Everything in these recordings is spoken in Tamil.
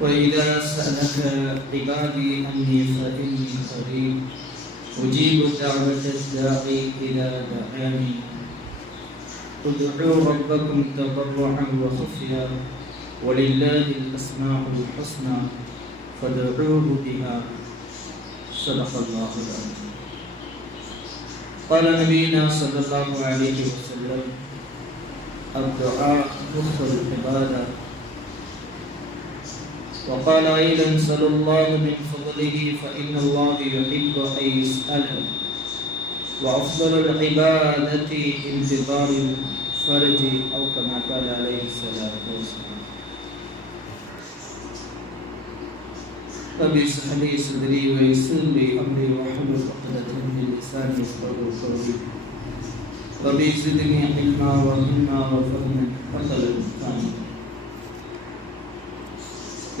وإذا سألك عبادي أني فإني قريب أجيب دعوة الداعي إذا دعاني ادعوا ربكم تضرعا وخفيا ولله الأسماء الحسنى فادعوه بها صدق الله العظيم. قال نبينا صلى الله عليه وسلم الدعاء مخ العبادة. وقال أيضا صلى الله من فضله فإن الله يحب أن يسأل وأفضل العبادة انتظار الفرج أو كما قال عليه الصلاة والسلام. رب اشرح لي صدري ويسر لي أمري واحلل عقدة من لساني يفقهوا قولي. رب زدني علما وهما وفهما وقلبا.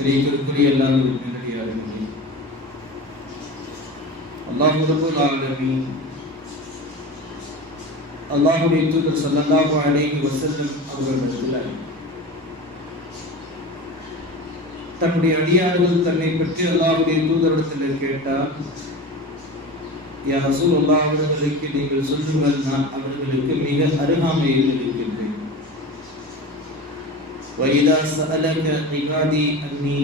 كريكركري الله بالمليارين الله رب العالمين அல்லாஹ்வுடைய தூதர் ஸல்லல்லாஹு அலைஹி வஸல்லம் அவர்களிடத்தில் தன்னுடைய அடியார்கள் தன்னை பற்றி அல்லாஹ்வுடைய தூதரிடத்தில் கேட்டார், யா ரசூலுல்லாஹ், அவர்களுக்கு நீங்கள் சொல்லுங்கள், நான் அவர்களுக்கு மிக அருகாமையில் இருக்கின்றேன். وَإِذَا سَأَلَكَ عِبَادِي أَنِّي,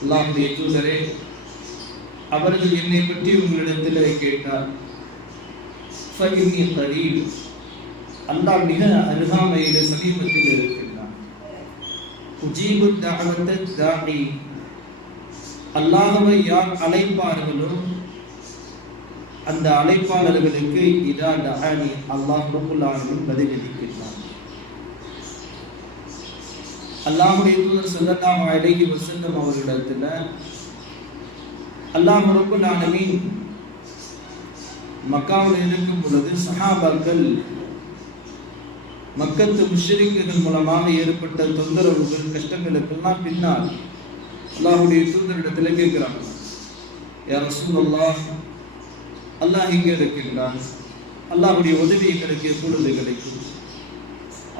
அல்லாஹ்வுடைய தூதரே, அவர்கள் என்னை பற்றி உங்களிடத்தில் கேட்டார், فَإِنِّي قَرِيبٌ, அல்லாஹ் மிக அருகாமையில் சமீபத்தில் இருக்கின்றான். உஜீபு தஅவத தாஇ, அல்லாஹ்வை யார் அழைப்பார்களோ அந்த அழைப்பாளர்களுக்கு இதா தஆனி, அல்லாஹ் ரப்புல் ஆலமீன் பதிலளிக்கிறார். அல்லாஹ்வுடைய தூதர் ஸல்லல்லாஹு அலைஹி வஸல்லம் அவர்களிடத்தில் அல்லாஹ் ரப்புல் ஆலமீன் மக்காவில் இருக்கும் பொழுது சஹாபாக்கள் மக்கத்து முஷ்ரிக்குகள் மூலமாக ஏற்பட்ட தொந்தரவுகள் கஷ்டங்களுக்கெல்லாம் பின்னால் அல்லாஹ்வுடைய தூதரிடத்தில் கேட்கிறாங்க, யா ரசூலல்லாஹ், அல்லாஹ் இங்கே இருக்கின்றான், அல்லாஹ்வுடைய உதவி எங்களுக்கு எப்பொழுது கிடைக்கும்?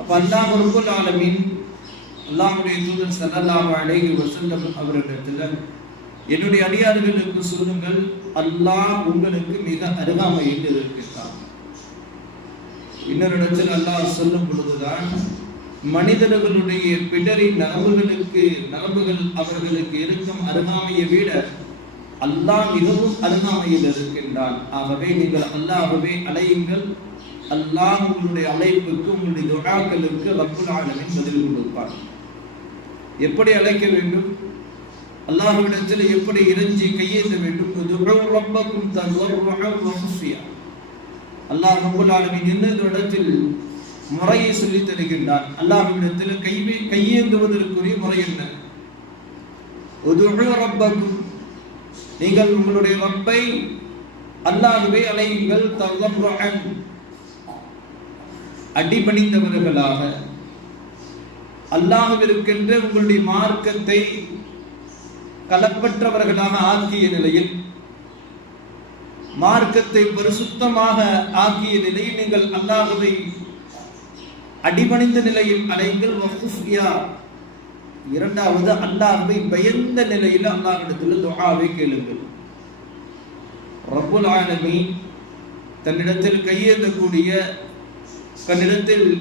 அப்ப அல்லாஹ் ரப்புல் ஆலமீன் அல்லாஹ்வுடைய தூதர் ஸல்லல்லாஹு அலைஹி வஸல்லம் அவர்களிடத்தில், என்னுடைய அடியார்களுக்கு சொல்லுங்கள், அல்லாஹ் உங்களுக்கு மிக அருகாமையில் இருக்கின்றான். இன்னொரு இடத்தில் அல்லாஹ் சொல்லும் பொழுதுதான், மனிதர்களுடைய பிடரின் நரம்புகள் அவர்களுக்கு இருக்கும் அருகாமையை விட அல்லாஹ் மிகவும் அருகாமையில் இருக்கின்றான். ஆகவே நீங்கள் அல்லாஹ்வை அழையுங்கள், அல்லாஹ் உங்களுடைய அழைப்புக்கு, உங்களுடைய துஆக்களுக்கு ரப்புல் ஆலமீன் பதில் கொடுப்பார். எப்படி அழைக்க வேண்டும்? அல்லாஹ்விடத்தில் எப்படி இறைஞ்சி கையேந்த வேண்டும்? ரப்பக்கும் தضرعا وخفيا. அல்லாஹ் ரப்புல் ஆலமீன் இந்த இடத்தில் முறையை சொல்லி தருகின்றார். அல்லாஹ்விடத்தில் கையேந்துவதற்குரிய முறை என்ன? உதுஉ ரப்பக்கும், நீங்கள் உங்களுடைய ரப்பை அல்லாஹ்வை அழையுங்கள், தضرعا, அடிபணிந்தவர்களாக, அல்லாஹ்விற்கென்ற உங்களுடைய மார்க்கத்தை கலப்பற்றவர்களாக ஆக்கிய நிலையில், மார்க்கத்தை பரிசுத்தமாக ஆக்கிய நிலையில் நீங்கள் அல்லாஹ்வை அடிபணிந்த நிலையில் அழைங்கள். வகுஃபியா, இரண்டாவது அல்லாஹ்வை பயந்த நிலையில் அல்லாஹ்விடத்தில் துஆவை கேளுங்கள். ரப்புல் ஆலமீன் தன்னிடத்தில்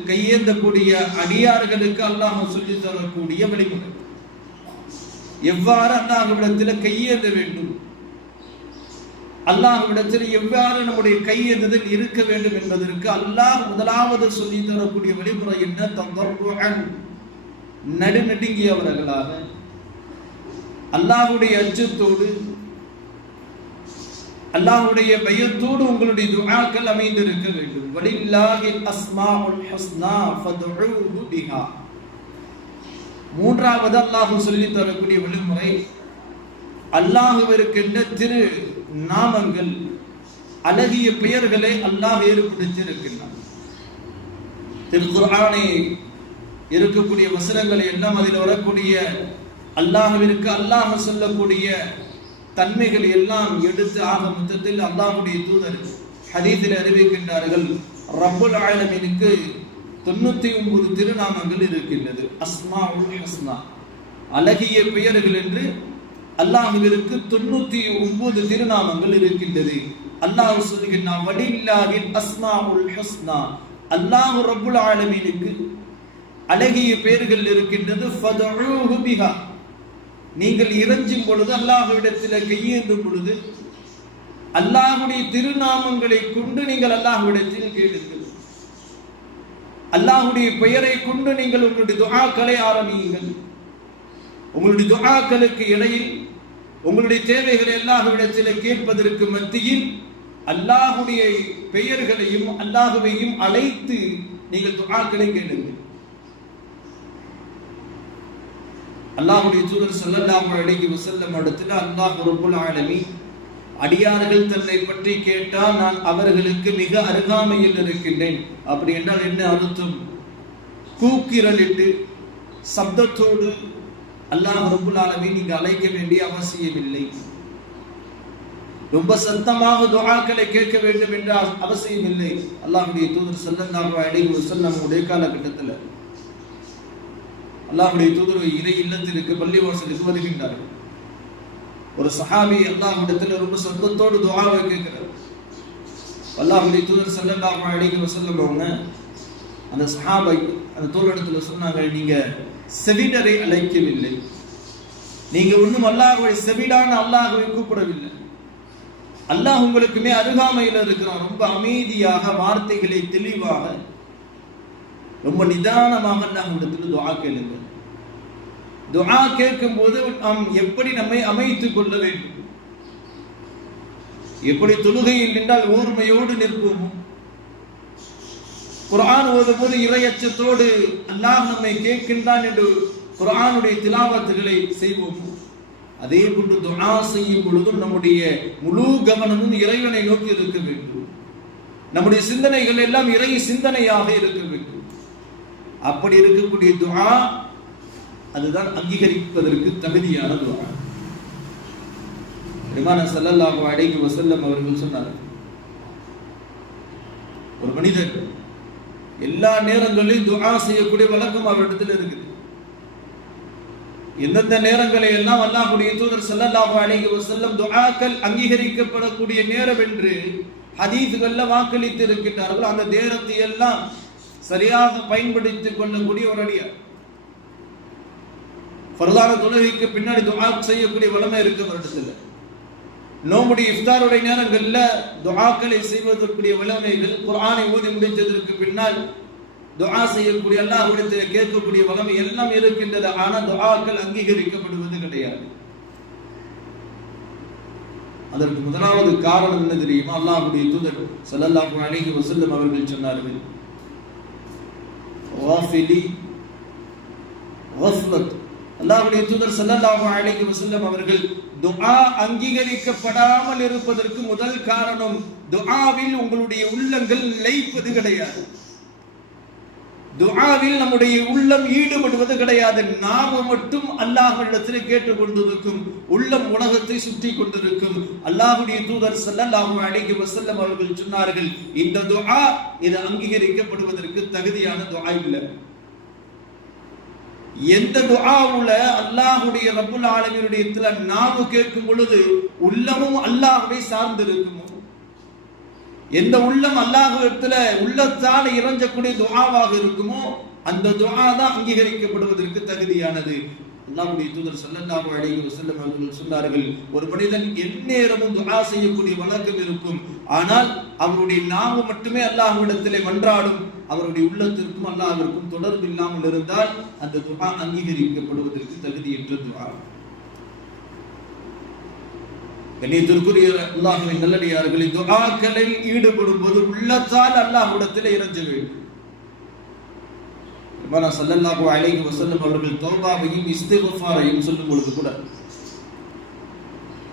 கையேந்தக்கூடிய அடியார்களுக்கு அல்லாஹ் சொல்லி தரக்கூடிய வழிமுறை, எவ்வாறு அல்லாஹ்விடத்தில் கையேந்த வேண்டும், அல்லாஹ்விடத்தில் எவ்வாறு நம்முடைய கையேந்துதல் இருக்க வேண்டும் என்பதற்கு அல்லாஹ் முதலாவது சொல்லி தரக்கூடிய வழிமுறை என்ன? தضرعا, நடுநடுங்கியவர்களாக, அல்லாஹ்வுடைய அச்சத்தோடு, அல்லாஹ்வுடைய பயத்தோடு உங்களுடைய துஆக்கள் அமைந்திருக்க வேண்டும். வலில்லாஹில் அஸ்மாஉல் ஹுஸ்னா ஃபதுஊஹு பிஹா. மூன்றாவது அல்லாஹ் சொல்லி தரக்கூடிய வழிமுறை, அல்லாஹ்விற்கென்ற திரு நாமங்கள், அழகிய பெயர்களை அல்லாஹ் ஏற்படுத்தியிருக்கின்றான். திருக்குர்ஆனை இருக்கக்கூடிய வசனங்களை எல்லாம் அதில் வரக்கூடிய அல்லாஹ்விற்கு அல்லாஹ் சொல்லக்கூடிய தன்மைகள் எல்லாம் எடுத்து ஆக மொத்தத்தில் அல்லாஹ்வுடைய தூதர் ஹதீஸில் அறிவிக்கின்றார்கள், ரப்புல் ஆலமீனுக்கு 99 திருநாமங்கள் இருக்கின்றது. அஸ்மாஉல் ஹுஸ்னா, அழகிய பெயர்கள் என்று அல்லாஹ்விற்கு 99 திருநாமங்கள் இருக்கின்றது. அல்லாஹ் சொல்லுகிறான், வலில்லாஹில் அஸ்மாஉல் ஹுஸ்னா, அல்லாஹ் ரப்புல் ஆலமீனுக்கு அழகிய பெயர்கள் இருக்கின்றது. ஃபதுஊஹு பிஹா, நீங்கள் இறைஞ்சும் பொழுது, அல்லாஹ்விடத்தில் கையேந்தும் பொழுது அல்லாஹ்வுடைய திருநாமங்களை கொண்டு நீங்கள் அல்லாஹ்விடத்தில் கேளுங்கள். அல்லாஹ்வுடைய பெயரை கொண்டு நீங்கள் உங்களுடைய துஆக்களை ஆரம்பியுங்கள். உங்களுடைய துஆக்களுக்கு இடையில் உங்களுடைய தேவைகளை அல்லாஹ்விடத்தில் கேட்பதற்கு மத்தியில் அல்லாஹ்வுடைய பெயர்களையும் அல்லாஹ்வையும் அழைத்து நீங்கள் துஆக்களை கேளுங்கள். அல்லாஹ்வுடைய தூதர் ஸல்லல்லாஹு அலைஹி வஸல்லம் இடத்துல அல்லாஹ் ரப்புல் ஆலமீன் அடியார்கள் தன்னை பற்றி கேட்டால் நான் அவர்களுக்கு மிக அருகாமையில் இருக்கின்றேன். அப்படி என்றால் என்ன அர்த்தம்? கூக்கிரலிட்டு சப்தத்தோடு அல்லாஹ் ரப்புல் ஆலமீன் நீங்க அழைக்க வேண்டிய அவசியமில்லை. ரொம்ப சத்தமாக துஆக்களை கேட்க வேண்டும் என்ற அவசியம் இல்லை. அல்லாஹ்வுடைய தூதர் ஸல்லல்லாஹு அலைஹி வஸல்லம் உடைய காலகட்டத்தில் அல்லாஹ்வுடைய தூதர் இறை இல்லத்திற்கு பள்ளிவாசலுக்கு வருகின்றார்கள். ஒரு சஹாபி அல்லாஹ்விடத்தில் ரொம்ப சத்தத்தோடு துஆவை கேட்கிறார். அல்லாஹ்வுடைய தூதர் ஸல்லல்லாஹு அலைஹி வஸல்லம் அவங்க அந்த சஹாபை அந்த தோழனிடத்தில் சொன்னாங்க, நீங்க செவிடரை அழைக்கவில்லை, நீங்க ஒன்றும் அல்லாஹ்வை செவிடான அல்லாஹ்வை கூப்பிடவில்லை. அல்லாஹ் உங்களுக்குமே அருகாமையில் இருக்கிறான். ரொம்ப அமைதியாக வார்த்தைகளை தெளிவாக ரொம்ப நிதானமாக அல்லாஹ்விடத்தில் துஆ கேளுங்க. துஆ கேட்கும் போது நாம் எப்படி நம்மை அமைத்துக் கொள்ள வேண்டும், எப்படி தொழுகையில் நின்றால் ஓர்மையோடு நிற்போமோ, குர்ஆன் ஓதும் போது இறையச்சத்தோடு அல்லாஹ் நம்மை கேட்கின்றான் என்று குர்ஆனுடைய திலாவத்துகளை செய்வோமோ, அதே போன்று துஆ செய்யும் பொழுதும் நம்முடைய முழு கவனமும் இறைவனை நோக்கி இருக்க வேண்டும். நம்முடைய சிந்தனைகள் எல்லாம் இறை சிந்தனையாக இருக்க வேண்டும். அப்படி இருக்கக்கூடிய துஆ அதுதான் அங்கீகரிப்பதற்கு தகுதியான துஆ. பெருமானார் ஸல்லல்லாஹு அலைஹி வஸல்லம் அவர்கள் சொன்னார்கள், ஒரு மனிதர் எல்லா நேரங்களிலும் துஆ செய்யக்கூடிய வழக்கம் அவரிடத்தில் இருக்குது. எந்தெந்த நேரங்களை எல்லாம் அல்லாஹ்வுடைய தூதர் ஸல்லல்லாஹு அலைஹி வஸல்லம் துஆக்கள் அங்கீகரிக்கப்படக்கூடிய நேரம் என்று ஹதீஸ்கள்ல வாக்களித்து இருக்கின்றார்கள். அந்த நேரத்தை எல்லாம் சரியாக பயன்படுத்திக் கொள்ளக்கூடிய ஒரு அடியார். ஃபர்லான தொழுகைக்கு பின்னாடி துஆ செய்யக்கூடிய வளமை இருக்கு வருடத்தில். நோம்புடைய இஃப்தாருடைய நேரங்கள்ல துஆக்களை செய்வதற்குரிய வளமைகள், குர்ஆனை ஓதி முடித்ததற்கு பின்னால் துஆ செய்யக்கூடிய அல்லாஹ்விடத்தில் கேட்கக்கூடிய வளமை எல்லாம் இருக்கின்றது. ஆனால் துஆக்கள் அங்கீகரிக்கப்படுவது கிடையாது. அதற்கு முதலாவது காரணம் என்ன தெரியுமா? அல்லாஹ்வுடைய தூதர் ஸல்லல்லாஹு அலைஹி வஸல்லம் அவர்கள் சொன்னார்கள், வாஃபிலி வஃலத். அல்லாஹ்வுடைய தூதர் ஸல்லல்லாஹு அலைஹி வஸல்லம் அவர்கள் துஆ அங்கீகரிக்கப்படாமல் இருப்பதற்கு முதல் காரணம், துஆவில் உங்களுடைய உள்ளங்கள் லயிப்பது கிடையாது, துஆவில் நம்முடைய உள்ளம் ஈடுபடுவது கிடையாது. நாம மட்டும் அல்லாஹ்விடத்தில் கேட்டுக் கொண்டிருக்கும், உள்ளம் உலகத்தை சுற்றி கொண்டிருக்கும். அல்லாஹ்வுடைய தூதர் ஸல்லல்லாஹு அலைஹி வஸல்லம் அவர்கள் சொன்னார்கள், இந்த துஆ இது அங்கீகரிக்கப்படுவதற்கு தகுதியான துஆ இல்லை. எந்த துஆவுல அல்லாஹ்வுடைய ரப்புல் ஆலமீனுடைய நாம கேட்கும் பொழுது உள்ளமும் அல்லாஹ்வை சார்ந்து இருக்குமோ, எந்த உள்ளம் அல்லாஹ்விடத்துல உள்ளத்தால் இறைஞ்சக்கூடிய துஆவாக இருக்குமோ, அந்த துஆ தான் அங்கீகரிக்கப்படுவதற்கு தகுதியானது. அல்லாஹ்வுடைய தூதர் ஸல்லல்லாஹு அலைஹி வஸல்லம் அவர்கள் சொன்னார்கள், ஒரு மனிதன் எந்நேரமும் துஆ செய்யக்கூடிய வழக்கம் இருக்கும். ஆனால் அவருடைய நாமம் மட்டுமே அல்லாஹ்விடத்திலே மன்றாடும், அவருடைய உள்ளத்திற்கும் அல்லாஹ்விற்கும் தொடர்பு இல்லாமல் இருந்தால் அந்த துஆ அங்கீகரிக்கப்படுவதற்கு தகுதியற்ற துஆ. கண்ணியத்திற்குரிய அல்லாஹ்வின் நல்லடியார்களே, துஆக்களில் ஈடுபடும் போது உள்ளத்தால் அல்லாஹ்விடத்தில் இறைஞ்ச வேண்டும். பெருமானார் ஸல்லல்லாஹு அலைஹி வஸல்லம் அவர்கள் தௌபாவையும் இஸ்திக்ஃபாரையும் சொல்லும் பொழுது கூட,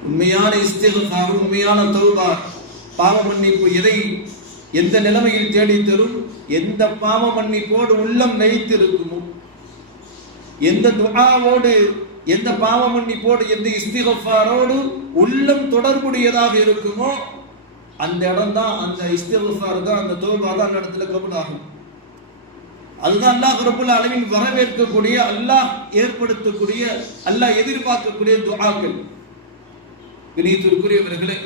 உண்மையான இஸ்திக்ஃபார், உண்மையான தௌபா, பாவ மன்னிப்பு எதை எந்த நிலைமையில் தேடி தரும், எந்த பாவ மன்னிப்போடு உள்ளம் லயித்து இருக்குமோ, எந்த துஆவோடு, எந்த பாவ மன்னிப்போடு, எந்த இஸ்திக்ஃபாரோடு உள்ளம் தொடர்புடையதாக இருக்குமோ, அந்த இடம் தான், அந்த இஸ்திக்ஃபார் தான், அந்த தௌபா தான் அந்த இடத்துல கபூல் ஆகும். அதுதான் அல்லாஹ் ரப்பல் ஆலமீன் வரவேற்கக்கூடிய, அல்லாஹ் ஏற்படுத்தக்கூடிய, அல்லாஹ் எதிர்பார்க்கக்கூடிய துஆக்கள். கணியத்திற்குரியவர்களே,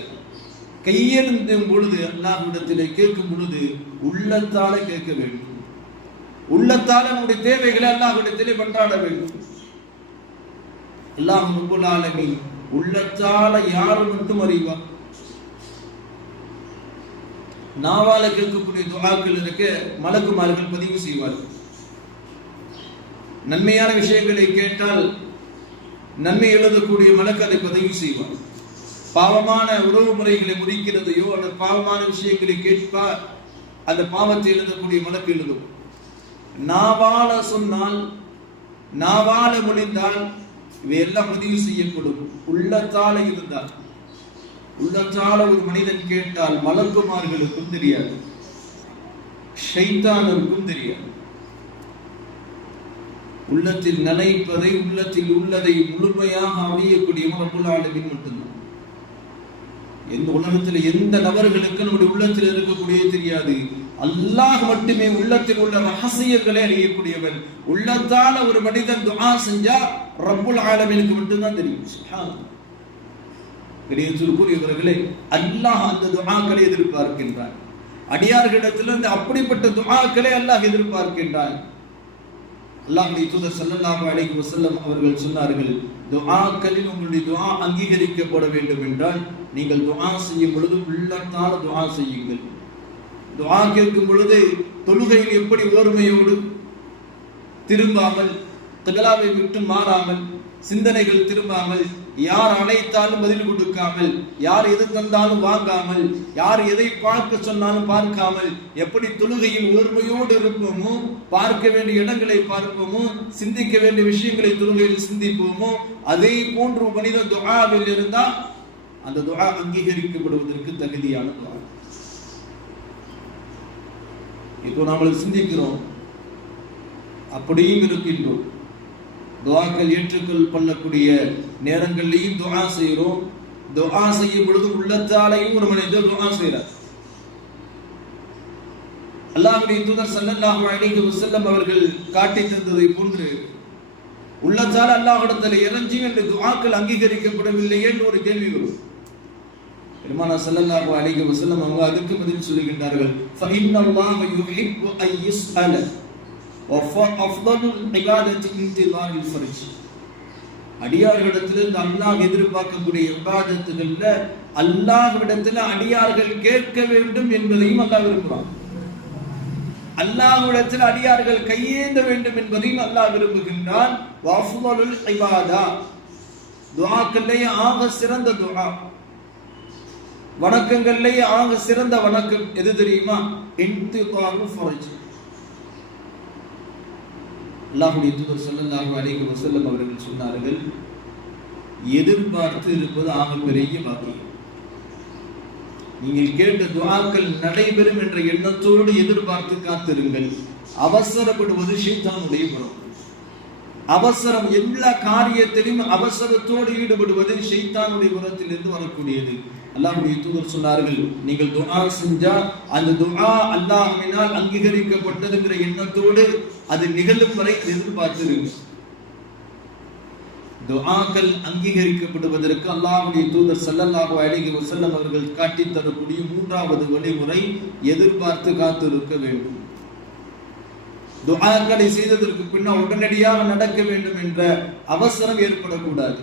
கையெழுந்தும் பொழுது அல்லாஹ்விடத்திலே கேட்கும் பொழுது உள்ளத்தால கேட்க வேண்டும். உள்ளத்தால நம்முடைய தேவைகளை அல்லாஹ்விடத்திலே கொண்டாட வேண்டும். அல்லாஹ் ரப்பல் ஆலமீன் உள்ளத்தால யார் மட்டும் அறிவார். நாவால கேட்கக்கூடிய துஆக்கள் இருக்க மலக்குமார்கள் பதிவு செய்வார்கள். நன்மையான விஷயங்களை கேட்டால் நன்மை எழுதக்கூடிய மலக்கு அதை பதிவு செய்வார். பாவமான உறவு முறைகளை முறிக்கிறதையோ அல்லது பாவமான விஷயங்களை கேட்பார், அந்த பாவத்தை எழுதக்கூடிய மலக்கு எழுதும். நாவால சொன்னால், நாவால முடிந்தால் இவையெல்லாம் பதிவு செய்யப்படும். உள்ளத்தால இருந்தால், உள்ளத்தால ஒரு மனிதன் கேட்டால் மலக்குமார்களுக்கும் தெரியாது, ஷைத்தானுக்கும் தெரியாது. உள்ளத்தில் நினைப்பதை, உள்ளத்தில் உள்ளதை முழுமையாக அறியக்கூடியவன் ரப்பல் ஆலமீன் மட்டும்தான். எந்த உலகத்தில் எந்த நபர்களுக்கு நம்முடைய உள்ளத்தில் இருக்கக்கூடிய தெரியாது. அல்லாஹ் மட்டுமே உள்ளத்தில் உள்ள ரகசியங்களை அறியக்கூடியவன். உள்ளத்தால ஒரு மனிதன் துஆ செஞ்சா ரப்பல் ஆலமீனுக்கு மட்டும்தான் தெரியும். சுப்ஹானல்லாஹ். கணியத்திற்குரியவர்களே, அல்லாஹ் அந்த துஆக்களை எதிர்பார்க்கின்றான். அடியார்களிடத்திலிருந்து அப்படிப்பட்ட துஆக்களை அல்லாஹ் எதிர்பார்க்கின்றான். அல்லாஹ்வுடைய தூதர் ஸல்லல்லாஹு அலைஹி வஸல்லம் அவர்கள் சொன்னார்கள், துஆக்களில் உங்களுடைய துஆ அங்கீகரிக்கப்பட வேண்டும் என்றால் நீங்கள் துஆ செய்யும் பொழுது உள்ளத்தால் துஆ செய்யுங்கள். துஆ கேட்கும் பொழுது தொழுகையில் எப்படி ஓர்மையோடு திரும்பாமல், கிப்லாவை விட்டு மாறாமல், சிந்தனைகள் திரும்பாமல், யார் அழைத்தாலும் பதில் கொடுக்காமல், யார் எது தந்தாலும் வாங்காமல், யார் எதை பார்க்க சொன்னாலும் பார்க்காமல், எப்படி தொழுகையில் ஓர்மையோடு இருப்போமோ, பார்க்க வேண்டிய இடங்களை பார்ப்போமோ, சிந்திக்க வேண்டிய விஷயங்களை தொழுகையில் சிந்திப்போமோ, அதே போன்று மனிதன் துஆவில் இருந்தால் அந்த துஆ அங்கீகரிக்கப்படுவதற்கு தகுதியான துஆ. இப்போ நாம சிந்திக்கிறோம், அப்படியும் இருக்கின்றோம். துஆக்கள் ஏற்றுக்கொள்ளக்கூடிய நேரங்களிலேயும் துஆ செய்கிறோம். துஆ செய்யும் பொழுது உள்ளத்தாலையும் ஒரு மனிதர் துஆ செய்கிறார். அல்லாஹ்வுடைய தூதர் ஸல்லல்லாஹு அலைஹி வஸல்லம் அவர்கள் காட்டி தந்ததை போன்று உள்ளத்தால் அல்லாஹ்விடத்தில் இறைஞ்சி என்று துஆக்கள் அங்கீகரிக்கப்படவில்லை என்று ஒரு கேள்வி வரும். பெருமானார் ஸல்லல்லாஹு அலைஹி வஸல்லம் அவங்க அதுக்கு பதில் சொல்லுகின்றார்கள், ஃபஇன்னல்லாஹ யுஹிப்பு அன் யுஸ்அல வஃஅஃதலுல் இபாதத்தி இன்திலாரில் ஃபர்ஜ். அடியார்களிடத்தில் அல்லாஹ் எதிர்பார்க்கக்கூடிய இபாதத்துகள்ல அல்லாஹ்விடத்தில் அடியார்கள் கேட்க வேண்டும் என்பதையும் அல்லாஹ் விரும்புகிறான். அல்லாஹ்விடத்தில் அடியார்கள் கையேந்த வேண்டும் என்பதையும் அல்லாஹ் விரும்புகின்றான். வஃஅஃதலுல் இபாதா, துஆக்களிலே ஆக சிறந்த துஆ, வணக்கங்களிலே ஆக சிறந்த வணக்கம் எது தெரியுமா? இன்திலாருல் ஃபர்ஜ். அல்லாஹ்வுடைய தூதர் ஸல்லல்லாஹு அலைஹி வஸல்லம் அவர்கள் சொன்னார்கள், எதிர்பார்த்து இருப்பது ஆக பெரிய பாக்கியம். நீங்கள் கேட்ட துஆக்கள் நடைபெறும் என்ற எண்ணத்தோடு எதிர்பார்த்து காத்திருங்கள். அவசரப்படுவது ஷைத்தானுடைய குணம். அவசரம், எல்லா காரியத்திலும் அவசரத்தோடு ஈடுபடுவது ஷைத்தானுடைய குணத்திலிருந்து வரக்கூடியது. அல்லாஹ்வுடைய தூதர் சொன்னார்கள், நீங்கள் துஆ செஞ்சா அந்த துஆ அல்லாஹ்வினால் அங்கீகரிக்கப்பட்டதுங்கிற எண்ணத்தோடு அது நிகழும் வரை எதிர்பார்த்திருங்க. துஆக்கள் அங்கீகரிக்கப்படுவதற்கு அல்லாஹ்வுடைய தூதர் ஸல்லல்லாஹு அலைஹி வஸல்லம் அவர்கள் காட்டி தரக்கூடிய மூன்றாவது வழிமுறை எதிர்பார்த்து காத்திருக்க வேண்டும். துஆக்களை செய்ததற்கு பின்னால் உடனடியாக நடக்க வேண்டும் என்ற அவசரம் ஏற்படக்கூடாது.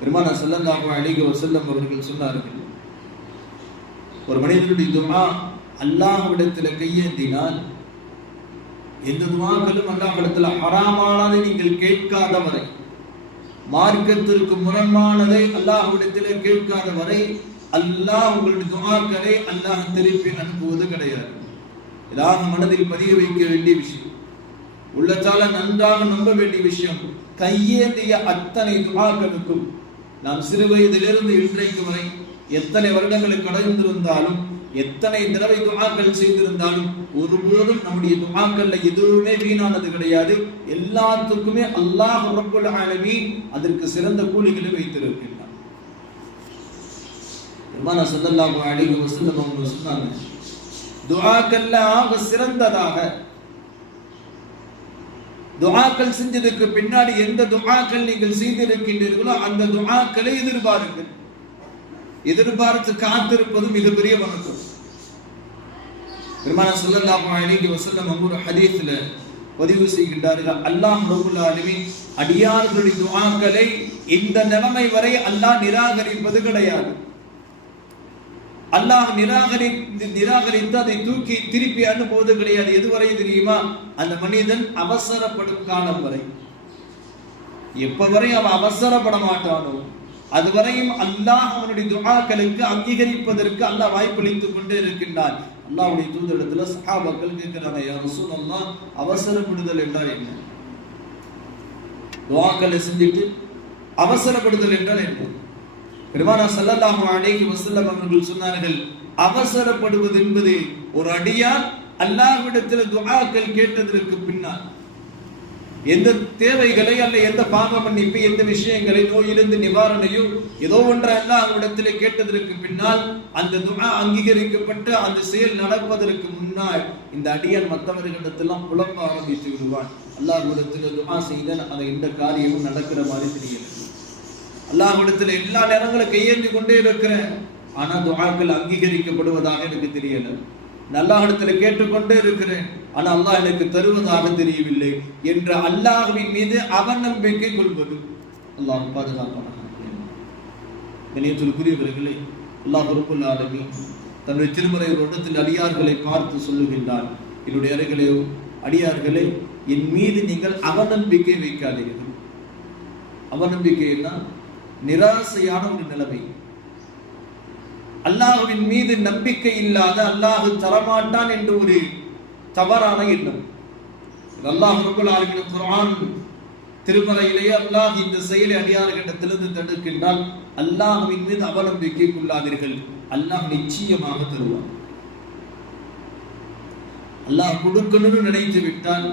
பெருமானார் ஸல்லல்லாஹு அலைஹி வஸல்லம் அவர்கள் சொன்னார்கள், ஒரு மனிதனுடைய துஆ அல்லாஹ்விடத்தில் கையேந்தினால், எந்த துஆக்களும் அல்லாஹ்விடத்தில் ஹராமானதை நீங்கள் கேட்காத வரை, மார்க்கத்திற்கு முரணானதை அல்லாஹ்விடத்தில் கேட்காத வரை அல்லாஹ் உங்களுடைய துஆக்களை அல்லாஹ் திருப்பி அனுப்புவது கிடையாது. இதாக மனதில் பதிய வைக்க வேண்டிய விஷயம், உள்ளத்தால நன்றாக நம்ப வேண்டிய விஷயம். கையேந்திய அத்தனை துஆக்களுக்கும் நாம் சிறு வயதிலிருந்து இன்றைக்கு வரை எத்தனை வருடங்களை கடந்திருந்தாலும், எத்தனை தடவை துஆக்கள் செய்திருந்தாலும் ஒருபோதும் நம்முடைய துஆக்கள்ல எதுவுமே வீணானது கிடையாது. எல்லாத்துக்குமே அல்லாஹ் ரப்பல் ஆலமீன் அதற்கு சிறந்த கூலிகளை வைத்திருக்கின்றார். பெருமானார் ஸல்லல்லாஹு அலைஹி வஸல்லம் அவங்க சொன்னாங்க, துஆக்கல்ல ஆக சிறந்ததாக துஆக்கள் செஞ்சதுக்கு பின்னாடி எந்த துஆக்கள் நீங்கள் செய்திருக்கின்றீர்களோ அந்த துஆக்களை எதிர்பாருங்கள். எதிர்பார்த்து காத்திருப்பது மிகப்பெரிய வணக்கம். பெருமானார் ஸல்லல்லாஹு அலைஹி வஸல்லம் ஒரு ஹதீஸ்ல பதிவு செய்கின்றார்கள், அல்லாஹ் ரப்பல் ஆலமீன் அடியார்களுடைய துஆக்களை இந்த நிலைமை வரை அல்லாஹ் நிராகரிப்பது கிடையாது. அல்லாஹ் நிராகரித்து அதை தூக்கி திருப்பி அனுப்புவது கிடையாது. எதுவரை தெரியுமா? அந்த மனிதன் அவசரப்படும் காலம் வரை. எப்ப வரை அவன் அவசரப்பட மாட்டானோ அதுவரையும் அல்லாஹ் அவனுடைய துஆக்களுக்கு அங்கீகரிப்பதற்கு அல்லாஹ் வாய்ப்பளித்துக் கொண்டே இருக்கின்றான். அல்லாஹ்வுடைய தூதரிடத்துல சஹாபாக்கள் கேட்கிறாங்க, யா ரசூலல்லாஹ், அவசரப்படுதல் என்றால் என்ன? துஆக்களை செஞ்சுட்டு அவசரப்படுதல் என்றால் என்ன? பெருமானார் ஸல்லல்லாஹு அலைஹி வஸல்லம் அவர்கள் சொன்னார்கள், அவசரப்படுவது என்பது ஒரு அடியான் அல்லாஹ்விடத்தில் துஆக்கள் கேட்டதற்கு பின்னால் எந்த தேவைகளை அல்ல எந்த பாவ மன்னிப்பு எந்த விஷயங்களை நோயிலிருந்து நிவாரணையும் ஏதோ ஒன்றை அல்லாஹ்விடத்தில் கேட்டதற்கு பின்னால் அந்த துஆ அங்கீகரிக்கப்பட்டு அந்த செயல் நடப்பதற்கு முன்னால் இந்த அடியான் மற்றவர்களிடத்தெல்லாம் புலம்ப ஆரம்பித்து விடுவான். அல்லாஹ்விடத்தில் துஆ செய்தால் அதை எந்த காரியமும் நடக்கிற மாதிரி தெரியல. அல்லாஹ்விடத்தில் எல்லா நேரங்களும் கையேந்தி கொண்டே இருக்கிறேன், ஆனா துஆக்கள் அங்கீகரிக்கப்படுவதாக எனக்கு தெரியல. அல்லாஹ்விடத்தில் கேட்டுக்கொண்டே இருக்கிறேன், ஆனா அல்லாஹ் எனக்கு தருவதாக தெரியவில்லை என்ற அல்லாஹ்வின் மீது அவநம்பிக்கை கொள்வது. அல்லாஹ் பாதுகாப்பானாக. கண்ணியத்திற்குரியவர்களே, அல்லாஹ் ரப்பல் ஆலமீன் தன்னுடைய திருமறை ஒரு இடத்தில் அடியார்களை பார்த்து சொல்லுகின்றான், என்னுடைய அடியார்களே, என் மீது நீங்கள் அவநம்பிக்கை வைக்காதீர்கள். அவநம்பிக்கைன்னா நிராசையான ஒரு நிலைமை. அல்லாஹ்வின் மீது நம்பிக்கை இல்லாத, அல்லாஹ் தரமாட்டான் என்ற ஒரு தவறான எண்ணம். அல்லாஹ் ரப்பல் ஆலமீன் குர்ஆன் திருமறையிலேயே அல்லாஹ் இந்த செயலை அடியார்களிடத்திலிருந்து தடுக்கின்றால், அல்லாஹ்வின் மீது அவநம்பிக்கை கொள்ளாதீர்கள், அல்லாஹ் நிச்சயமாக தருவான். அல்லாஹ் கொடுக்கணும்னு நினைத்து விட்டால்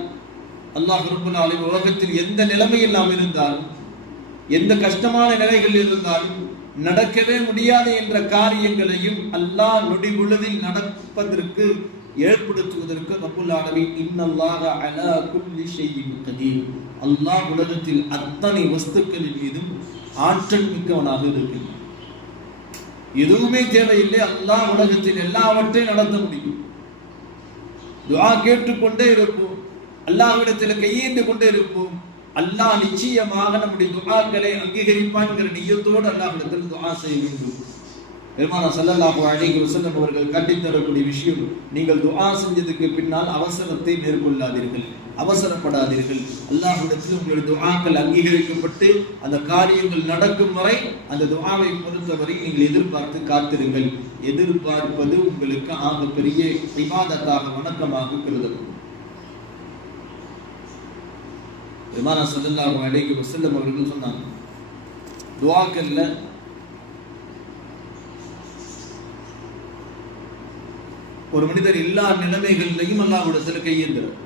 அல்லாஹ் ரப்பல் ஆலமீன் உலகத்தில் எந்த நிலைமையில் நாம் இருந்தாலும் எந்த கஷ்டமான நிலைகள் இருந்தாலும் நடக்கவே முடியாது என்ற காரியங்களையும் அல்லாஹ் நொடி பொழுதில் நடப்பதற்கு ஏற்படுத்துவதற்கு ரப்பல் ஆலமீன் இன்னல்லாஹ அலா குல்லி ஷைஇன் கதீர், அல்லாஹ் உலகத்தில் அத்தனை வஸ்துக்களின் மீதும் ஆற்றல் மிக்கவனாக இருக்கின்றான். எதுவுமே தேவையில்லை, அல்லாஹ் உலகத்தில் எல்லாவற்றையும் நடத்த முடியும். துஆ கேட்டுக்கொண்டே இருப்போம், அல்லாஹ்விடத்தில் கையேந்து கொண்டே இருப்போம். அல்லாஹ் நிச்சயமாக நம்முடைய துஆக்களை அங்கீகரிப்பான்கிற நியத்தோடு அல்லாஹ்விடத்தில் துஆ செய்ய வேண்டும். பெருமானார் ஸல்லல்லாஹு அலைஹி வஸல்லம் அவர்கள் கண்டித்தரக்கூடிய விஷயம், நீங்கள் துஆ செஞ்சதுக்கு பின்னால் அவசரத்தை மேற்கொள்ளாதீர்கள், அவசரப்படாதீர்கள். அல்லாஹ்விடத்தில் உங்களுடைய துஆக்கள் அங்கீகரிக்கப்பட்டு அந்த காரியங்கள் நடக்கும் வரை அந்த துஆவை பொறுத்தவரை நீங்கள் எதிர்பார்த்து காத்திருங்கள். எதிர்பார்ப்பது உங்களுக்கு ஆகப்பெரிய இபாதத்தாக, வணக்கமாக கருதப்படும். பெருமானார் ஸல்லல்லாஹு அலைஹி வஸல்லம் அவர்கள் சொன்னாங்க, துஆக்கல்ல ஒரு மனிதர் எல்லா நிலைமைகளிலையும் அல்லாஹ்விடத்தில் கையேந்துறார்,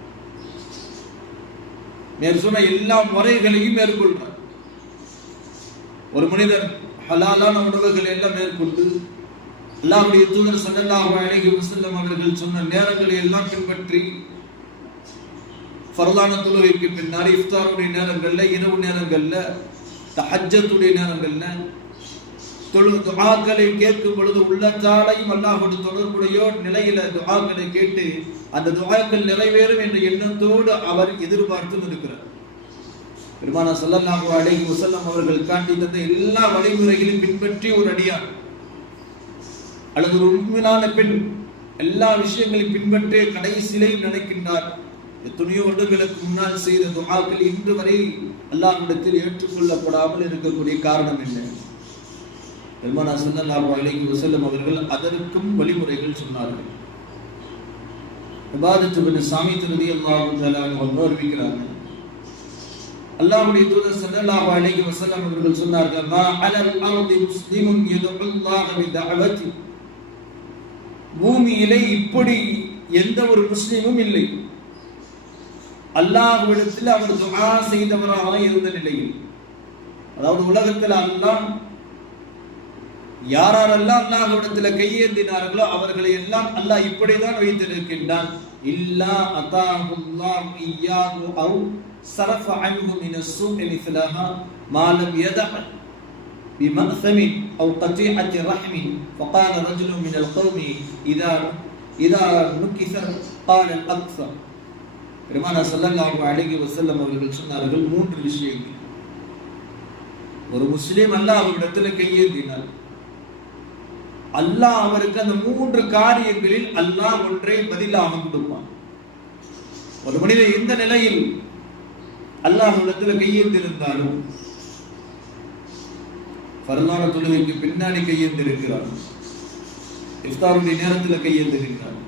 சொன்ன எல்லா முறைகளையும் மேற்கொள்றார். ஒரு மனிதர் ஹலாலான உணவுகளை எல்லாம் மேற்கொண்டு அல்லாஹ்வுடைய தூதர் ஸல்லல்லாஹு அலைஹி வஸல்லம் அவர்கள் சொன்ன நேரங்களை எல்லாம் பின்பற்றி ஃபர்லான தொழுகைக்கு பின்னாடி இஃப்தாருடைய நேரங்கள்ல, இரவு நேரங்கள்ல, தஹஜ்ஜத்துடைய நேரங்கள்ல துஆக்களை கேட்கும் பொழுது உள்ளத்தாலையும் அல்லாஹ்வோடு தொடர்புடைய நிலையில துஆக்களை கேட்டு அந்த துஆக்கள் நிறைவேறும் என்ற எண்ணத்தோடு அவர் எதிர்பார்த்து இருக்கிறார். பெருமானார் ஸல்லல்லாஹு அலைஹி வஸல்லம் அவர்கள் காட்டி தந்த எல்லா வழிமுறைகளையும் பின்பற்றி ஒரு அடியார் அல்லது ஒரு உண்மையான பெண் எல்லா விஷயங்களையும் பின்பற்றி கடைசியிலே நினைக்கின்றார், எத்தனையோ வருடங்களுக்கு முன்னால் செய்த துஆக்கள் இன்று வரை அல்லாஹ்விடத்தில் ஏற்றுக்கொள்ளப்படாமல் இருக்கக்கூடிய காரணம் என்ன? பெருமானார் ஸல்லல்லாஹு அலைஹி வஸல்லம் அவர்கள் அதற்கும் வழிமுறைகள் சொன்னார்கள். இபாதத் இப்னு ஸாமித் ரலியல்லாஹு தஆலா அவர்கள் அறிவிக்கிறாங்க, அல்லாஹ்வுடைய தூதர் ஸல்லல்லாஹு அலைஹி வஸல்லம் அவர்கள் சொன்னார்கள், மா அலல் அர்தி முஸ்லிமுன் யதுல்லாஹ பிதஅவதி, பூமியிலே இப்படி எந்த ஒரு முஸ்லிமும் இல்லை அல்லாஹ்விடத்தில் அவர் துஆ செய்தவராக இருந்த நிலையில். அதாவது உலகத்தில் அல்லாஹ் யாரெல்லாம் அல்லாஹ்விடத்துல கையேந்தினார்களோ அவர்களை எல்லாம் அல்லாஹ் இப்படிதான் வைத்திருக்கின்றான். இல்லா அதாஹுல்லாஹு இய்யாஹு அவ் சரஃப அன்ஹு மின ஸூஇ மிஸ்லஹா மா லம் யதஹ பிமஸமின் அவ் கதீஅத்தி ரஹ்மின் ஃபகால ரஜுலுன் மினல் கௌமி இதா நுகிஸ قال الاقصى. பெருமானார் ஸல்லல்லாஹு அலைஹி வஸல்லம் அவர்கள் சொன்னார்கள், 3 விஷயங்கள். ஒரு முஸ்லிம் அல்லாஹ்விடத்துல கையேந்தினார், அல்லாஹ் அவருக்கு அந்த 3 காரியங்களில் அல்லாஹ் ஒன்றை பதிலாக கொடுப்பான். ஒரு மனிதன் எந்த நிலையில் அல்லாஹ்விடத்துல கையேந்திருந்தாலும், ஃபர்லான தொழுகைக்கு பின்னாடி கையேந்திருக்கிறார், இஃப்தாருடைய நேரத்தில் கையேந்திருக்கிறார்,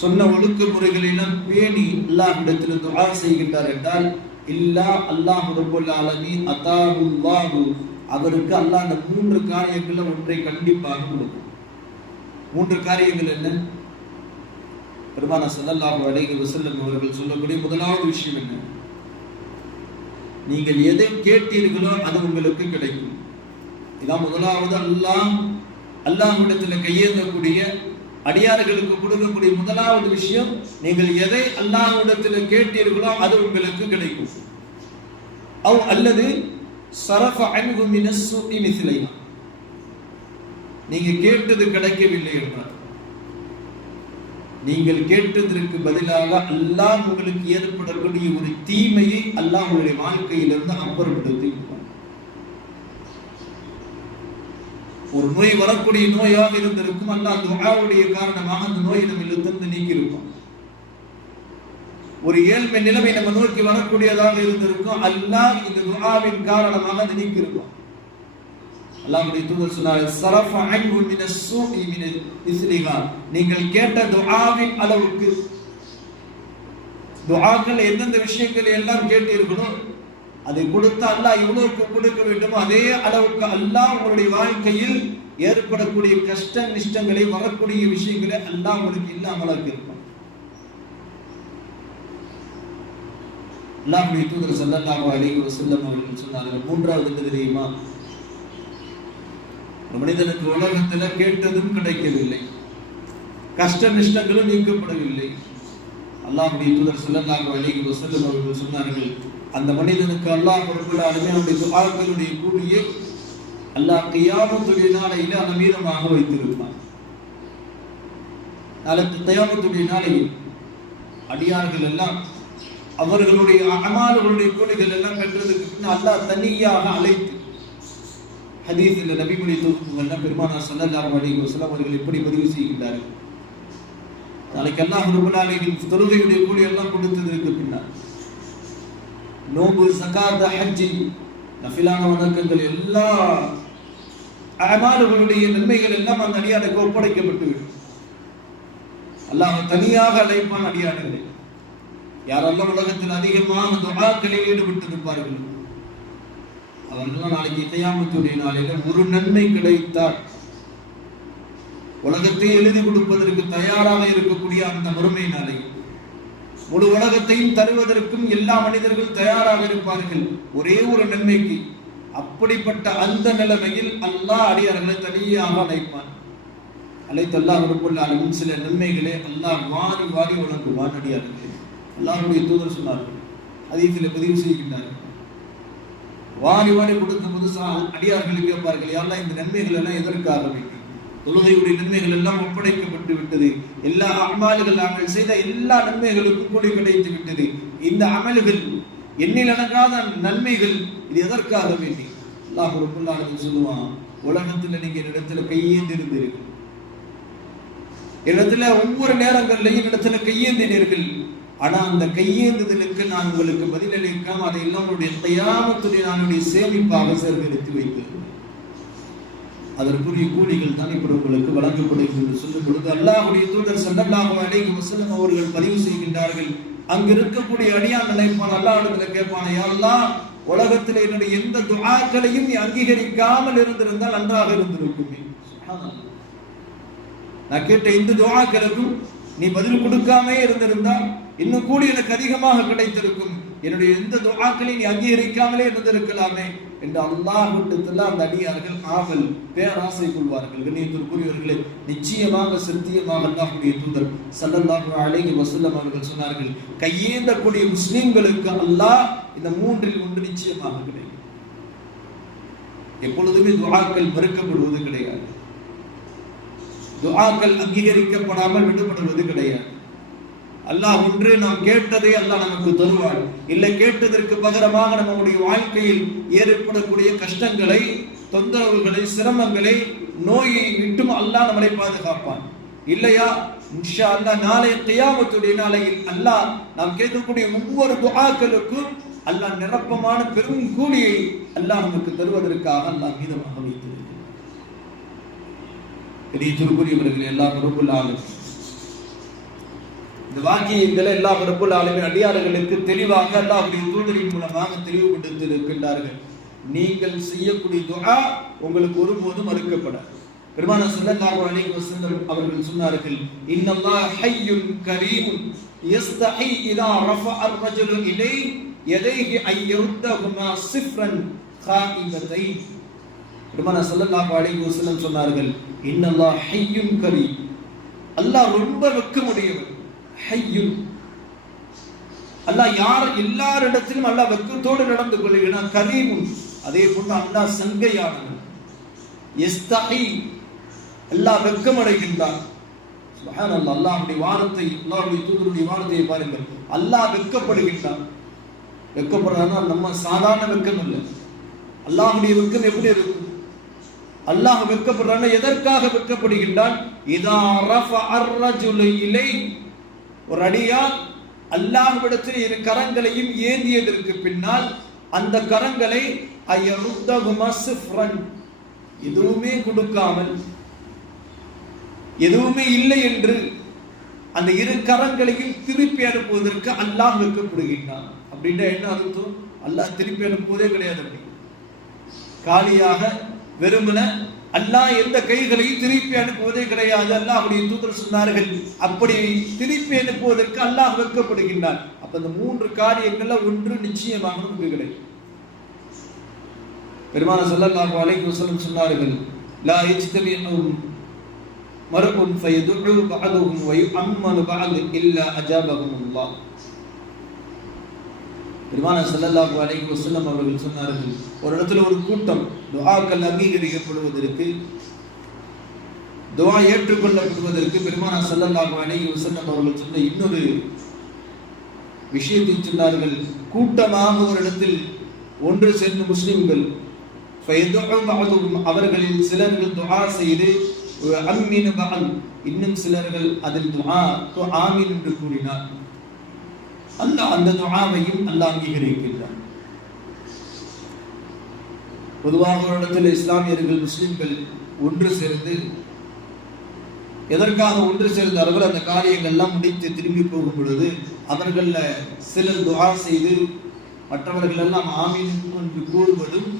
சொன்ன ஒழுக்க முறைகளெல்லாம் பேணி அல்லாஹ்விடத்தில் துஆ செய்கின்றார் என்றால் இல்லா அல்லாஹ் ரப்பல் ஆலமீன் அதாஹுல்லாஹு, அவருக்கு அல்லாஹ் அந்த 3 காரியங்கள்ல ஒன்றை கண்டிப்பாக கொடுக்கும். 3 காரியங்கள் என்ன? பெருமானார் ஸல்லல்லாஹு அலைஹி வஸல்லம் அவர்கள் சொல்லக்கூடிய முதலாவது விஷயம் என்ன? நீங்கள் எதை கேட்டீர்களோ அது உங்களுக்கு கிடைக்கும். இதான் முதலாவது அல்லாஹ்விடத்தில் கையேந்தக்கூடிய அடியார்களுக்கு கொடுக்கக்கூடிய முதலாவது விஷயம். நீங்கள் எதை அல்லாஹ்விடத்தில் கேட்டீர்களோ அது உங்களுக்கு கிடைக்கும். அல்லது சரஃப அன்ஹு மின ஸூஇ மிஸ்லைஹா, நீங்க கேட்டது கிடைக்கவில்லை என்றால், நீங்கள் கேட்டதற்கு பதிலாக அல்லாஹ் உங்களுக்கு ஏற்படக்கூடிய ஒரு தீமையை அல்லாஹ் உங்களுடைய வாழ்க்கையிலிருந்து அப்புறப்படுத்தி, ஒரு நோய் வரக்கூடிய நோயாக இருந்திருக்கும், அல்லாஹ் துஆவுடைய காரணமாக அந்த நோயை நம்மிலிருந்து நீக்கி இருக்கும். ஒரு ஏழ்மை நிலைமை நம்ம நோக்கி வரக்கூடியதாக இருந்திருக்கும், அல்லாஹ் இந்த துஆவின் காரணமாக அதை நீக்கி இருக்கும். அல்லாஹ்வுடைய தூதர் சொன்னார்கள், சரஃப அன்ஹு மின ஸூஇ மின இஸ்லிஹா, நீங்கள் கேட்ட துஆவின் அளவுக்கு, துஆக்கள் எந்தெந்த விஷயங்களை எல்லாம் கேட்டீர்களோ அதை கொடுத்து அல்லாஹ் எவ்வளவுக்கு கொடுக்க வேண்டுமோ அதே அளவுக்கு அல்லாஹ் உங்களுடைய வாழ்க்கையில் ஏற்படக்கூடிய கஷ்ட நிஷ்டங்களை, வரக்கூடிய விஷயங்களை அல்லாஹ் உங்களுக்கு இல்லாமலாக்கி இருக்கும். அல்லாஹ்வுடைய தூதர் ஸல்லல்லாஹு அலைஹி வஸல்லம் அவர்கள் சொன்னார்கள், 3வது என்ன தெரியுமா? மனிதனுக்கு உலகத்துல கேட்டதும் கிடைக்கவில்லை, கஷ்ட நிஷ்டங்களும் நீக்கப்படவில்லை. அல்லாஹ்வுடைய தூதர் ஸல்லல்லாஹு அலைஹி வஸல்லம் அவர்கள் சொன்னார்கள், அந்த மனிதனுக்கு அல்லாஹ் ரப்பல் ஆலமீன் அவருடைய துஆக்களுடைய கூலியை அல்லாஹ் கியாமத்துடைய நாளையில அமீரமாக வைத்திருப்பான். நாளைக்கு கியாமத்துடைய நாளையில் அடியார்கள் எல்லாம் அவர்களுடைய அமால்களுடைய கூலிகள் எல்லாம் பெற்றதுக்கு பின்னர் அல்லாஹ் தனியாக அழைத்து, ஹதீஸில் நபிமொழி தொகுப்புகள்லாம் பெருமானார் ஸல்லல்லாஹு அலைஹி வஸல்லம் அவர்கள் இப்படி பதிவு செய்கின்றார்கள், நாளைக்கு அல்லாஹ் ரப்பல் ஆலமீன் தொழுகையுடைய கூலி எல்லாம் கொடுத்ததற்கு பின்னர் நோன்பு, ஸகாத், ஹஜ், நஃபிலான வணக்கங்கள் எல்லா அமால்களுடைய நன்மைகள் எல்லாம் அந்த அடியானுக்கு ஒப்படைக்கப்பட்டு விடும். அல்லாஹ் தனியாக அழைப்பான் அடியார்களை. யாரெல்லாம் உலகத்தில் அதிகமாக துஆக்களில் ஈடுபட்டு இருப்பார்கள் அவர்கள் நாளைக்கு கியாமத்துடைய நாளில் ஒரு நன்மை கிடைத்தால் உலகத்தை எழுதி கொடுப்பதற்கு தயாராக இருக்கக்கூடிய அந்த மறுமை நாளை, முழு உலகத்தையும் தருவதற்கும் எல்லா மனிதர்கள் தயாராக இருப்பார்கள் ஒரே ஒரு நன்மைக்கு. அப்படிப்பட்ட அந்த நிலைமையில் அல்லாஹ் அடியார்களை தனியாக அழைப்பான். அழைத்து அல்லாஹ் ரப்பல் ஆலமீன் சில நன்மைகளை அல்லாஹ் வாரி வாரி வழங்குவான் அடியார்களே. அல்லாஹ்வுடைய தூதர் சொன்னார்கள், ஹதீஸில் பதிவு செய்கின்றார்கள், வாரி வாரி கொடுக்கும் போது அடியார்கள் கேட்பார்கள், யா அல்லாஹ் இந்த நன்மைகள் எல்லாம் எதற்காக வேண்டும்? தொழுகையுடைய நன்மைகள் எல்லாம் ஒப்படைக்கப்பட்டு விட்டது, எல்லா அமல்கள் நாங்கள் செய்த எல்லா நன்மைகளுக்கும் கூலி கிடைத்து விட்டது, இந்த அமல்கள் எண்ணில் அடங்காத நன்மைகள், இது எதற்காக வேண்டி? அல்லாஹ் ரப்பல் ஆலமீன் சொல்லுவான், உலகத்துல நீங்க இடத்துல கையேந்திருந்தீர்கள், இடத்துல ஒவ்வொரு நேரங்கள்லையும் இடத்துல கையேந்தினீர்கள், ஆனா அந்த கையேந்துதலுக்கு நான் உங்களுக்கு பதிலளிக்காம அதை எல்லாம் உங்களுடைய கியாமத்துடைய நாளுடைய சேமிப்பாக சேர்த்து வைத்தது, அதற்குரிய கூலிகள் தான் இப்படி உங்களுக்கு வழங்கப்படும் என்று சொல்லும் பொழுது அல்லாஹ்வுடைய தூதர் ஸல்லல்லாஹு அலைஹி வஸல்லம் அவர்கள் பதிவு செய்கின்றார்கள், அங்க இருக்கக்கூடிய அடியான் நினைப்பான், அல்லாஹ்விடத்துல கேட்பான், யா அல்லாஹ் உலகத்தில் என்னுடைய எந்த துஆக்களையும் நீ அங்கீகரிக்காமல் இருந்திருந்தால் நன்றாக இருந்திருக்குமே. சுப்ஹானல்லாஹ், நான் கேட்ட இந்த துஆக்களுக்கும் நீ பதில் கொடுக்காமே இருந்திருந்தால் இன்னும் கூடி எனக்கு அதிகமாக கிடைத்திருக்கும், என்னுடைய எந்த துஆக்களை நீ அங்கீகரிக்காமலே இருந்திருக்கலாமே என்று அல்லாஹ்விடத்தில் அந்த அடியார்கள் ஆவல் பேராசை கொள்வார்கள். கண்ணியத்திற்குரியவர்களே, நிச்சயமாக சத்தியமாக அல்லாஹ்வுடைய தூதர் ஸல்லல்லாஹு அலைஹி வஸல்லம் அவர்கள் சொன்னார்கள், கையேந்தக்கூடிய முஸ்லிம்களுக்கு அல்லாஹ் இந்த மூன்றில் ஒன்று நிச்சயமாக கிடைக்கும். எப்பொழுதுமே துஆக்கள் மறுக்கப்படுவது கிடையாது, துஆக்கள் அங்கீகரிக்கப்படாமல் விடுபடுவது கிடையாது. அல்லாஹ் ஒன்று நாம் கேட்டதை அல்லாஹ் நமக்கு தருவார். இல்லை கேட்டதற்கு பகரமாக நம்முடைய வாழ்க்கையில் ஏற்படக்கூடிய கஷ்டங்களை, தொந்தரவுகளை, சிரமங்களை, நோயை விட்டும் அல்லாஹ் நம்மளை பாதுகாப்பான். இல்லையா இன்ஷா அல்லாஹ் நாளை கியாமத்துடைய நாளையில் அல்லாஹ் நாம் கேட்கக்கூடிய ஒவ்வொரு துஆக்களுக்கும் அல்லாஹ் நிரப்பமான பெரும் கூலியை அல்லாஹ் நமக்கு தருவதற்காக அல்லாஹ் மீதமாக வைத்திருக்கிறார். திருக்குரியவர்கள் எல்லாம் ரப்புல் ஆலமீன் இந்த வாக்கியங்களை எல்லாம் ரப்புல் ஆலமீன் அடியார்களுக்கு தெளிவாக அல்லாஹ்வுடைய தூதரின் மூலமாக தெளிவுபடுத்தி இருக்கின்றார்கள். நீங்கள் செய்யக்கூடிய துஆ உங்களுக்கு ஒருபோதும் மறுக்கப்படாது. பெருமானார் ஸல்லல்லாஹு அலைஹி வஸல்லம் அவர்கள் சொன்னார்கள், இன்னல்லாஹ ஹய்யுன் கரீமுன் யஸ்தஹி இதா ரஃபஅ அர்-ரஜுலு இலைஹி யதைஹி அய்யுர்தஹுமா ஸிஃப்ரன் காயிபதைன். பெருமானார் ஸல்லல்லாஹு அலைஹி வஸல்லம் சொன்னார்கள், இன்னல்லாஹ ஹய்யுன் கரீம், அல்லாஹ் ரொம்ப வெட்கமுடையவன். ஹய்யுன், அல்லாஹ் யார் எல்லாரிடத்திலும் அல்லாஹ் வெட்கத்தோடு நடந்து கொள்கிறான். கரீமுன், அதே போன்று அல்லாஹ் சங்கையானவன். யஸ்தஹி, அல்லாஹ் வெட்கமடைகின்றான். சுப்ஹானல்லாஹ், அல்லாஹ்வுடைய வார்த்தை, அல்லாஹ்வுடைய தூதருடைய வார்த்தையை பாருங்கள். அல்லாஹ் வெட்கப்படுகின்றான். வெட்கப்படுறான்னா நம்ம சாதாரண வெட்கம் இல்லை. அல்லாஹ்வுடைய வெட்கம் எப்படி இருக்கும்? அல்லாஹ் வெட்கப்படுறான். எதற்காக வெட்கப்படுகின்றான்? இதா ரஃபஅ அர்-ரஜுலு இலைஹி, ஒரு அடியான் அல்லாஹ்விடத்தில் இரு கரங்களையும் ஏந்தியதற்கு பின்னால் அந்த கரங்களை அய்யுர்தஹுமா ஸிஃப்ரன், எதுவுமே கொடுக்காமல், எதுவுமே இல்லை என்று அந்த இரு கரங்களையும் திருப்பி அனுப்புவதற்கு அல்லாஹ் வெட்கப்படுகின்றான். அப்படின்னா என்ன அர்த்தம்? அல்லாஹ் திருப்பி அனுப்புவதே கிடையாது. அப்படி காலியாக வெறுமன அல்லாஹ் எந்த கைகளையும் திருப்பி அனுப்புவதே கிடையாது. அல்லாஹ்வுடைய தூதர் சொன்னார்கள், அப்படி திருப்பி அனுப்புவதற்கு அல்லாஹ் வெட்கப்படுகின்றான். அப்ப இந்த மூன்று காரியங்கள்ல ஒன்று நிச்சயமாக நமக்கு கிடைக்கும். பெருமானார் ஸல்லல்லாஹு அலைஹி வஸல்லம் சொன்னார்கள், லா யஜ்தமிஉ மர்உன் ஃபயதுஉ பஅதுஹும் வ யுஅம்மனு பஅது இல்லா அஜாபஹுமுல்லாஹ். பெருமானார் ஸல்லல்லாஹு அலைஹி வஸல்லம் அவர்கள் சொன்னார்கள், ஒரு இடத்துல ஒரு கூட்டம் துஆக்கள் அங்கீகரிக்கப்படுவதற்கு, துஆ ஏற்றுக்கொள்ளப்படுவதற்கு பெருமானார் ஸல்லல்லாஹு அலைஹி வஸல்லம் அவர்கள் சொன்ன இன்னொரு விஷயத்தை சொன்னார்கள். கூட்டமாக ஒரு இடத்தில் ஒன்று சேர்ந்த முஸ்லிம்கள் அவர்களில் சிலர்கள் துஆ செய்து அம்மின் பஅல், இன்னும் சிலர்கள் அதில் துஆ ஆமீன் என்று கூறினார். அல்லாஹ் அந்த துஆவையும் அல்லாஹ் அங்கீகரிக்கின்றார். பொதுவாக ஒரு இடத்தில் இஸ்லாமியர்கள், முஸ்லிம்கள் ஒன்று சேர்ந்து எதற்காக ஒன்று சேர்ந்தார்கள்? அந்த காரியங்கள் எல்லாம் முடித்து திரும்பி போகும் பொழுது அவர்கள சிலர் துஆ செய்து மற்றவர்கள் எல்லாம் ஆமீன் என்று கூறுவதும்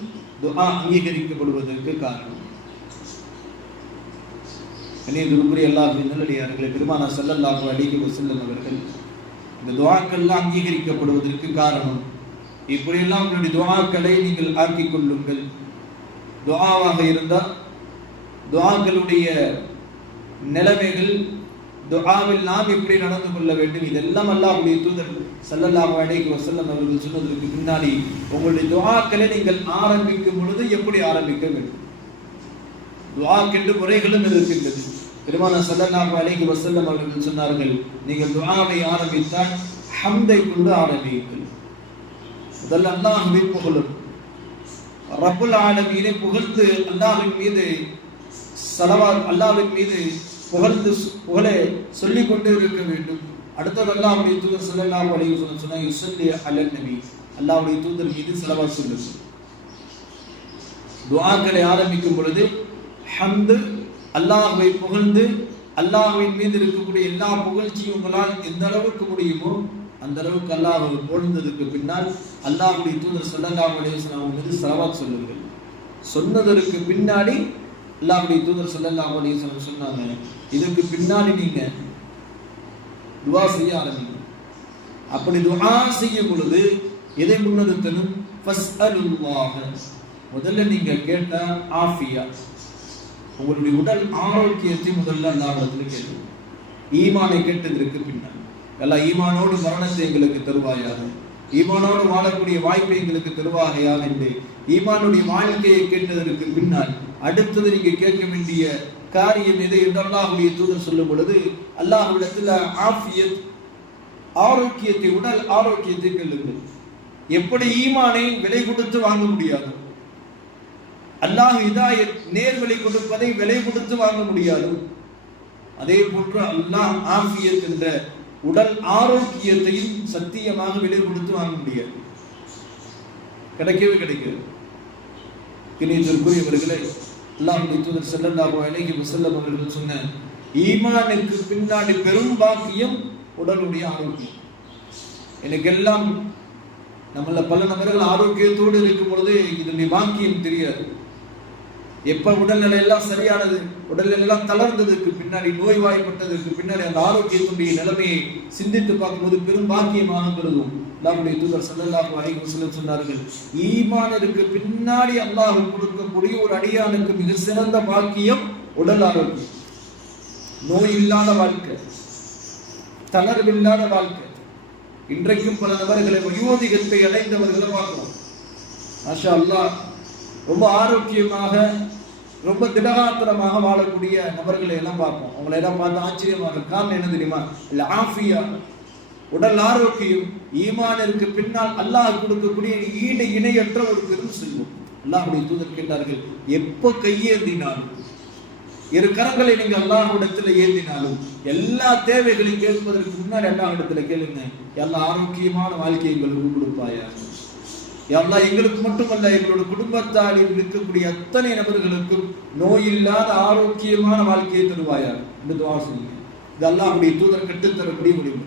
துஆ அங்கீகரிக்கப்படுவதற்கு காரணம். கண்ணியத்திற்குரிய அல்லாஹ்வின் நல்லடியார்களே, பெருமானார் ஸல்லல்லாஹு அலைஹி வஸல்லம் அவர்கள் இந்த துஆக்கள்லாம் அங்கீகரிக்கப்படுவதற்கு காரணம், இப்படியெல்லாம் உங்களுடைய துஆக்களை நீங்கள் ஆக்கிக் கொள்ளுங்கள். துஆவாக இருந்தால் துஆக்களுடைய நிலைமைகள், துஆவில் நாம் எப்படி நடந்து கொள்ள வேண்டும், இதெல்லாம் அல்லாஹ்வுடைய தூதர் ஸல்லல்லாஹு அலைஹி வஸல்லம் அவர்கள் சொன்னதற்கு பின்னாடி உங்களுடைய துஆக்களை நீங்கள் ஆரம்பிக்கும் பொழுது எப்படி ஆரம்பிக்க வேண்டும்? துஆக்கென்று முறைகளும் இருக்கின்றது. பெருமானார் ஸல்லல்லாஹு அலைஹி வஸல்லம் அவர்கள் சொன்னார்கள், நீங்கள் துஆவை ஆரம்பித்தால் ஹம்தை கொண்டு ஆரம்பியுங்கள். முதல்ல அல்லாஹ்வை புகழும், ரப்புல் ஆலமீனை புகழ்ந்து அல்லாஹ்வின் மீது ஸலவாத், அல்லாஹ்வின் மீது புகழை சொல்லிக் கொண்டே இருக்க வேண்டும். அடுத்தது அல்லாஹ்வுடைய தூதர் ஸல்லல்லாஹு அலைஹி வஸல்லம் சொன்னார், யுஸல்லி அலன் நபி, அல்லாஹ்வுடைய தூதர் மீது ஸலவாத் சொல்லுங்கள். துஆக்களை ஆரம்பிக்கும் பொழுது ஹம்து, அல்லாஹ்வை புகழ்ந்து அல்லாஹ்வின் மீது இருக்கக்கூடிய எல்லா புகழ்ச்சியும் உங்களால் எந்த அளவுக்கு முடியுமோ அந்த அளவுக்கு அல்லாஹ்வை புகழ்ந்ததற்கு பின்னால் அல்லாஹ்வுடைய தூதர் ஸல்லல்லாஹு அலைஹி வஸல்லம் மீது ஸலவாத் சொல்லுங்கள். சொன்னதற்கு பின்னாடி அல்லாஹ்வுடைய தூதர் ஸல்லல்லாஹு அலைஹி வஸல்லம் சொன்னாங்க, இதுக்கு பின்னாடி நீங்க துஆ செய்ய ஆரம்பிங்க. அப்படி துஆ செய்யும் பொழுது எதை முன்னெடுத்தனும்? ஃபஸ்அலுல்லாஹ், முதல்ல நீங்க கேட்ட ஆஃபியா, உங்களுடைய உடல் ஆரோக்கியத்தை முதல்ல அல்லாஹ்விடத்துல கேட்கணும். ஈமானை கேட்டதற்கு பின்னால் எல்லாம் ஈமானோடு மரணத்தை எங்களுக்கு தருவாயாக, ஈமானோடு வாழக்கூடிய வாய்ப்பை எங்களுக்கு தருவாகையாக என்று ஈமானுடைய வாழ்க்கையை கேட்டதற்கு பின்னால் அடுத்தது நீங்க கேட்க வேண்டிய காரியம் எது என்று அல்லாஹ்வுடைய தூதர் சொல்லும் பொழுது அல்லாஹ்விடத்தில் ஆஃபியத், ஆரோக்கியத்தை, உடல் ஆரோக்கியத்தை கேளுங்கள். எப்படி ஈமானை விலை கொடுத்து வாங்க முடியாது, அல்லாஹ் ஹிதாயத் நேர்வழி கொடுப்பதை விலை கொடுத்து வாங்க முடியாது, அதே போன்று அல்லாஹ் ஆஃபியத் என்ற உடல் ஆரோக்கியத்தையும் சத்தியமாக விலை கொடுத்து வாங்க முடியாது, கிடைக்கவே கிடைக்காது. கிணியத்திற்குரியவர்களே, அல்லாஹ்வுடைய தூதர் ஸல்லல்லாஹு அலைஹி வஸல்லம் அவர்கள் சொன்ன ஈமானுக்கு பின்னாடி பெரும் பாக்கியம் உடலுடைய ஆரோக்கியம். எனக்கெல்லாம் நம்மள பல நபர்கள் ஆரோக்கியத்தோடு இருக்கும் பொழுது இதனுடைய பாக்கியம் தெரியாது. எப்ப உடல்நிலை எல்லாம் சரியானது, உடல்நிலை எல்லாம் தளர்ந்ததற்கு பின்னாடி, நோய்வாய்ப்பட்டதற்கு பின்னாடி அந்த ஆரோக்கியத்துடைய நிலைமையை சிந்தித்து பார்க்கும்போது பெரும் பாக்கியமாக கருதுவோம். அல்லாஹ்வுடைய தூதர் ஸல்லல்லாஹு அலைஹி வஸல்லம் சொன்னார்கள், ஈமானிற்கு பின்னாடி அல்லாஹ் கொடுக்கக்கூடிய ஒரு அடியானுக்கு மிக சிறந்த பாக்கியம் உடல் ஆரோக்கியம். நோய் இல்லாத வாழ்க்கை, தளர்வில்லாத வாழ்க்கை. இன்றைக்கும் பல நபர்களை வயோதிகத்தை அடைந்தவர்களை பார்க்கிறோம். மாஷா அல்லாஹ், ரொம்ப ஆரோக்கியமாக, ரொம்ப திடகாத்திரமாக வாழக்கூடிய நபர்களை எல்லாம் பார்ப்போம். அவங்களை எல்லாம் பார்த்து ஆச்சரியமாக. காரணம் என்ன தெரியுமா? இல்ல ஆஃபியா, உடல் ஆரோக்கியம். ஈமானிற்கு பின்னால் அல்லாஹ் கொடுக்கக்கூடிய ஈடு இணையற்ற ஒரு பெரும் செல்வம். அல்லாஹ்வுடைய தூதர் கேட்டார்கள், எப்போ கையேந்தினாலும், இரு கரங்களை நீங்க அல்லாஹ்விடத்தில் ஏந்தினாலும் எல்லா தேவைகளையும் கேட்பதற்கு முன்னாடி அல்லாஹ்விடத்தில் கேளுங்க, எல்லா ஆரோக்கியமான வாழ்க்கையை எங்களுக்கு கொடுப்பாயா அல்லாஹ். எங்களுக்கு மட்டுமல்ல, எங்களோட குடும்பத்தாரில் இருக்கக்கூடிய அத்தனை நபர்களுக்கும் நோய் இல்லாத ஆரோக்கியமான வாழ்க்கையை தருவாயா என்று துஆ செய்யுங்க. இது அல்லாஹ்வுடைய தூதர் கற்றுத்தரக்கூடிய முடிவு.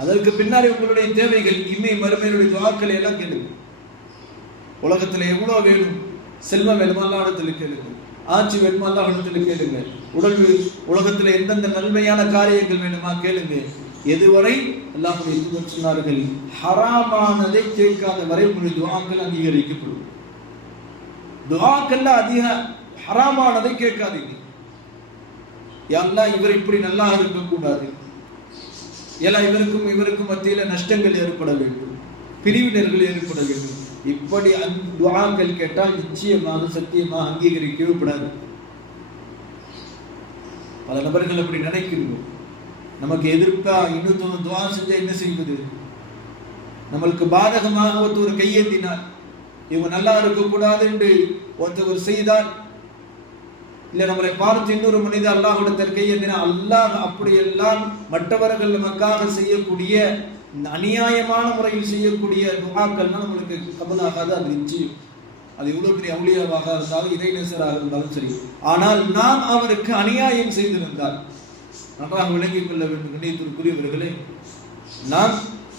அதற்கு பின்னாடி உங்களுடைய தேவைகள், இம்மை மறுமையுடைய துஆக்களை எல்லாம் கேளுங்க. உலகத்துல எவ்வளவு வேணும், செல்வம் வேணுமா அல்லாஹ்விடத்தில் கேளுங்க, ஆட்சி வேணுமா அல்லாஹ்விடத்தில் கேளுங்க, உலகத்துல எந்தெந்த நன்மையான காரியங்கள் வேணுமா கேளுங்க. எதுவரை அல்லாஹ்வுடைய தூதர் சொன்னார்கள், ஹராமானதை கேட்காத வரை உங்களுடைய துஆக்கள் அங்கீகரிக்கப்படும். துஆக்கள்ல அதிக ஹராமானதை கேட்காதீங்க. யா அல்லாஹ், இவர் இப்படி நல்லா இருக்க கூடாது, எல்லா இவருக்கும் மத்தியில நஷ்டங்கள் ஏற்பட வேண்டும், பிரிவினர்கள் ஏற்பட வேண்டும், இப்படி துஆக்கள் கேட்டால் நிச்சயமாக சத்தியமாக அங்கீகரிக்கவே கூடாது. பல நபர்கள் அப்படி நினைக்கிறோம். நமக்கு எதிர்ப்பா இன்னொருத்தவங்க துஆ செஞ்சா என்ன செய்வது? நம்மளுக்கு பாதகமாக ஒருத்தர் கையேந்தினார், இவங்க நல்லா இருக்கக்கூடாது என்று ஒருத்தவர் செய்தால், இல்ல நம்மளை பார்த்து இன்னொரு மனிதர் அல்லாஹ்விடத்தில் கையேந்தினா, அல்லாஹ் அப்படியெல்லாம் மற்றவர்கள் நமக்காக செய்யக்கூடிய அநியாயமான முறையில் செய்யக்கூடிய துஆக்கள்னா நம்மளுக்கு கபூலாகாது. அது நிச்சயம். அது எவ்வளவு பெரிய அவுலியாவாக இருந்தாலும், இறைநேசராக இருந்தாலும் சரி. ஆனால் நாம் அவருக்கு அநியாயம் செய்திருந்தால் நன்றாக விளங்கிக் கொள்ள வேண்டும். கண்ணியத்திற்குரியவர்களே, நாம்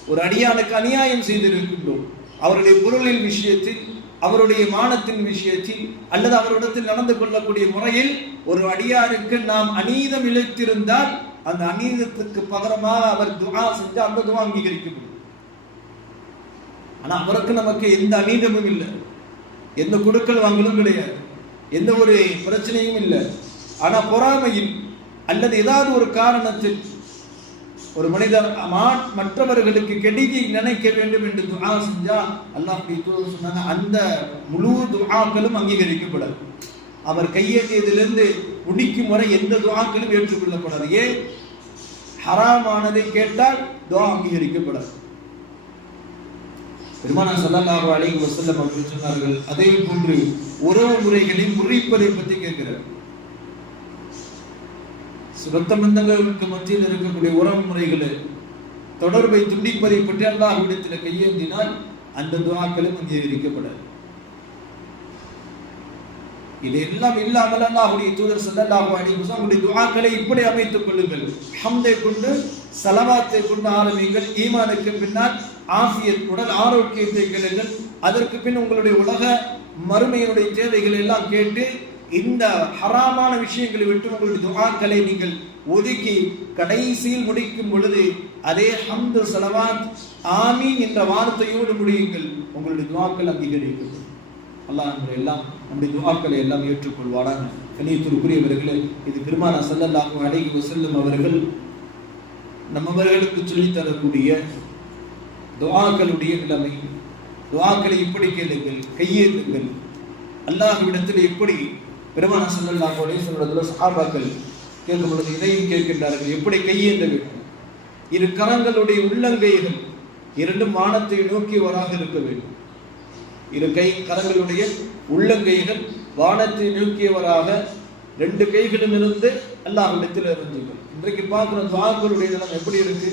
ஒரு அடியானுக்கு அநியாயம் செய்திருக்கின்றோம். அவருடைய பொருளின் விஷயத்தில், அவருடைய மானத்தின் விஷயத்தில், அல்லது அவரிடத்தில் நடந்து கொள்ளக்கூடிய முறையில் ஒரு அடியாருக்கு நாம் அநீதம் இழைத்திருந்தால் அந்த அநீதத்துக்கு பகரமாக அவர் துஆ செஞ்சா அந்த துஆ அங்கீகரிக்கப்படும். ஆனா அவருக்கு நமக்கு எந்த அநீதமும் இல்லை, எந்த கொடுக்கல் வாங்கலும் கிடையாது, எந்த ஒரு பிரச்சனையும் இல்லை. ஆனா பொறாமையில் அல்லது ஏதாவது ஒரு காரணத்தில் ஒரு மனிதர் மற்றவர்களுக்கு கெடுதி நினைக்க வேண்டும் என்று துஆ செஞ்சா அல்லாஹ்வுடைய தூதர் சொன்னாங்க, அந்த முழு துஆக்களும் அங்கீகரிக்கப்படாது. அவர் கையேந்தியதிலிருந்து முடிக்கும் வரை எந்த துஆக்களும் ஏற்றுக்கொள்ளப்படாது. ஏன்? ஹராமானதை கேட்டால் துஆ அங்கீகரிக்கப்படாது. பெருமானார் ஸல்லல்லாஹு அலைஹி வஸல்லம் அவர்கள் சொன்னார்கள், அதே போன்று உறவு முறைகளை முறிப்பதை பற்றி கேட்கிறார். சுரத்த பந்தங்களுக்கு மத்தியில் இருக்கக்கூடிய உறவு முறைகளை, தொடர்பை துண்டிப்பதை பற்றி அல்லாஹ்விடத்தில் கையேந்தினால் அந்த துஆக்களும் அங்கீகரிக்கப்படாது. இதெல்லாம் இல்லாமல் அல்லாஹ்வுடைய தூதர் ஸல்லல்லாஹு அலைஹி வஸல்லம் உங்களுடைய துஆக்களை இப்படி அமைத்துக் கொள்ளுங்கள். ஹம்தை கொண்டு, ஸலவாத்தை கொண்டு ஆரம்பிங்கள். ஈமானுக்கு பின்னால் ஆஃபியத், உடல் ஆரோக்கியத்தை கேளுங்கள். அதற்கு பின் உங்களுடைய உலக மறுமையினுடைய தேவைகளை எல்லாம் கேட்டு இந்த ஹராமான விஷயங்களை விட்டு உங்களுடைய துஆக்களை நீங்கள் ஒதுக்கி கடைசியில் முடிக்கும் பொழுது அதே ஹம்து, ஸலவாத், ஆமீன் என்ற வார்த்தையோடு முடியுங்கள். உங்களுடைய துஆக்கள் அங்கீகரிக்கப்படும். அல்லாஹ் எல்லாம் நம்முடைய துஆக்களை எல்லாம் ஏற்றுக்கொள்வாராக. கண்ணியத்திற்குரியவர்களே, இது பெருமானார் ஸல்லல்லாஹு அலைஹி வஸல்லம் அவர்கள் நம்மவர்களுக்கு சொல்லித் தரக்கூடிய துஆக்களுடைய நிலைமை. துஆக்களை இப்படி கேளுங்கள், கையேந்துங்கள். அல்லாஹ்விடத்தில் எப்படி பெருமானார் ஸல்லல்லாஹு அலைஹி வஸல்லம் சஹாபாக்கள் கேட்கும் பொழுது இதையும் கேட்கின்றார்கள், எப்படி கையேந்த வேண்டும். இரு கரங்களுடைய உள்ளங்கைகள் இரண்டும் வானத்தை நோக்கியவராக இருக்க வேண்டும். இரு கரங்களுடைய உள்ளங்கைகள் வானத்தை நோக்கியவராக ரெண்டு கைகளும் இருந்து அல்லாஹ்விடத்தில் இருந்துங்கள். இன்றைக்கு பார்க்கிற துஆக்களுடைய நிலம் எப்படி இருக்கு?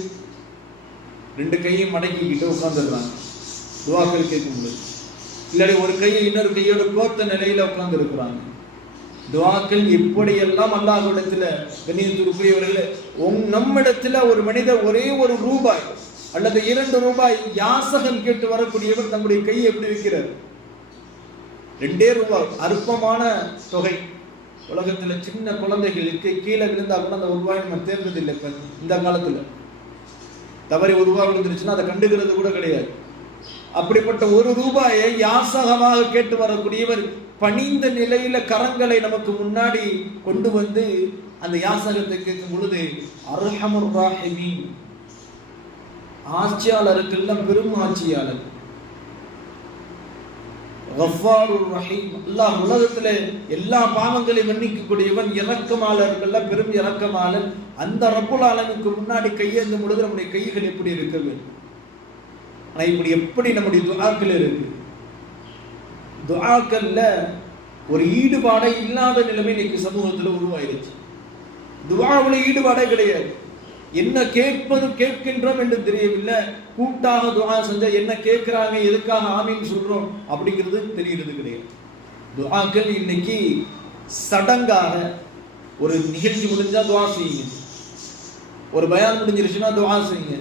ரெண்டு கையும் மடக்கிக்கிட்டு உட்கார்ந்துடுறாங்க துஆக்கள் கேட்கும் பொழுது. இல்லாட்டி ஒரு கையை இன்னொரு கையோட கோத்த நிலையில உட்கார்ந்து இருக்கிறாங்க. துஆக்கள் எப்படியெல்லாம் அல்லாஹ்விடத்தில் கண்ணியத்திற்குரியவர்களே, நம்மிடத்துல ஒரு மனிதர் ஒரே ஒரு ரூபாய் அல்லது 2 ரூபாய் யாசகம் கேட்டு வரக்கூடியவர் தங்களுடைய கையை எப்படி வைக்கிறார்? 2 ரூபாய் அற்பமான தொகை. உலகத்துல சின்ன குழந்தைகளுக்கு கீழே விழுந்தா கூட அந்த 1 ரூபாய் நம்ம தேர்ந்ததில்லை. இப்ப இந்த காலத்துல தவறி 1 ரூபாய் விழுந்துருச்சுன்னா அதை கண்டுகிறது கூட கிடையாது. அப்படிப்பட்ட 1 ரூபாயை யாசகமாக கேட்டு வரக்கூடியவர் பணிந்த நிலையில கரங்களை நமக்கு முன்னாடி கொண்டு வந்து அந்த யாசகத்தை கேட்கும் பொழுது அர்ஹமுர் ராஹிமீன், ஆட்சியாளருக்கெல்லாம் பெரும் ஆட்சியாளர், கஃபாருர் ரஹீம், அல்லாஹ் உலகத்துல எல்லா பாவங்களையும் மன்னிக்கக்கூடியவன், இரக்கமாளருக்கெல்லாம் பெரும் இரக்கமாளன். அந்த ரப்புல் ஆலமீனுக்கு முன்னாடி கையேந்தும் பொழுது நம்முடைய கைகள் எப்படி இருக்க வேண்டும்? ஆனா இப்படி எப்படி நம்முடைய துஆக்கள் இருக்கு? துஆக்கள்ல ஒரு ஈடுபாடே இல்லாத நிலைமை இன்னைக்கு சமூகத்துல உருவாயிருச்சு. துஆவுல ஈடுபாடே கிடையாது. என்ன கேட்கின்றோம் என்று தெரியவில்லை. கூட்டாக துஆ செஞ்சா என்ன கேட்கிறாங்க, எதுக்காக ஆமீன் சொல்றோம் அப்படிங்கிறது தெரியறது கிடையாது. துஆக்கள் இன்னைக்கு சடங்காக, ஒரு நிகழ்ச்சி முடிஞ்சா துஆ செய்யுங்க, ஒரு பயான் முடிஞ்சிருச்சுன்னா துஆ செய்யுங்க,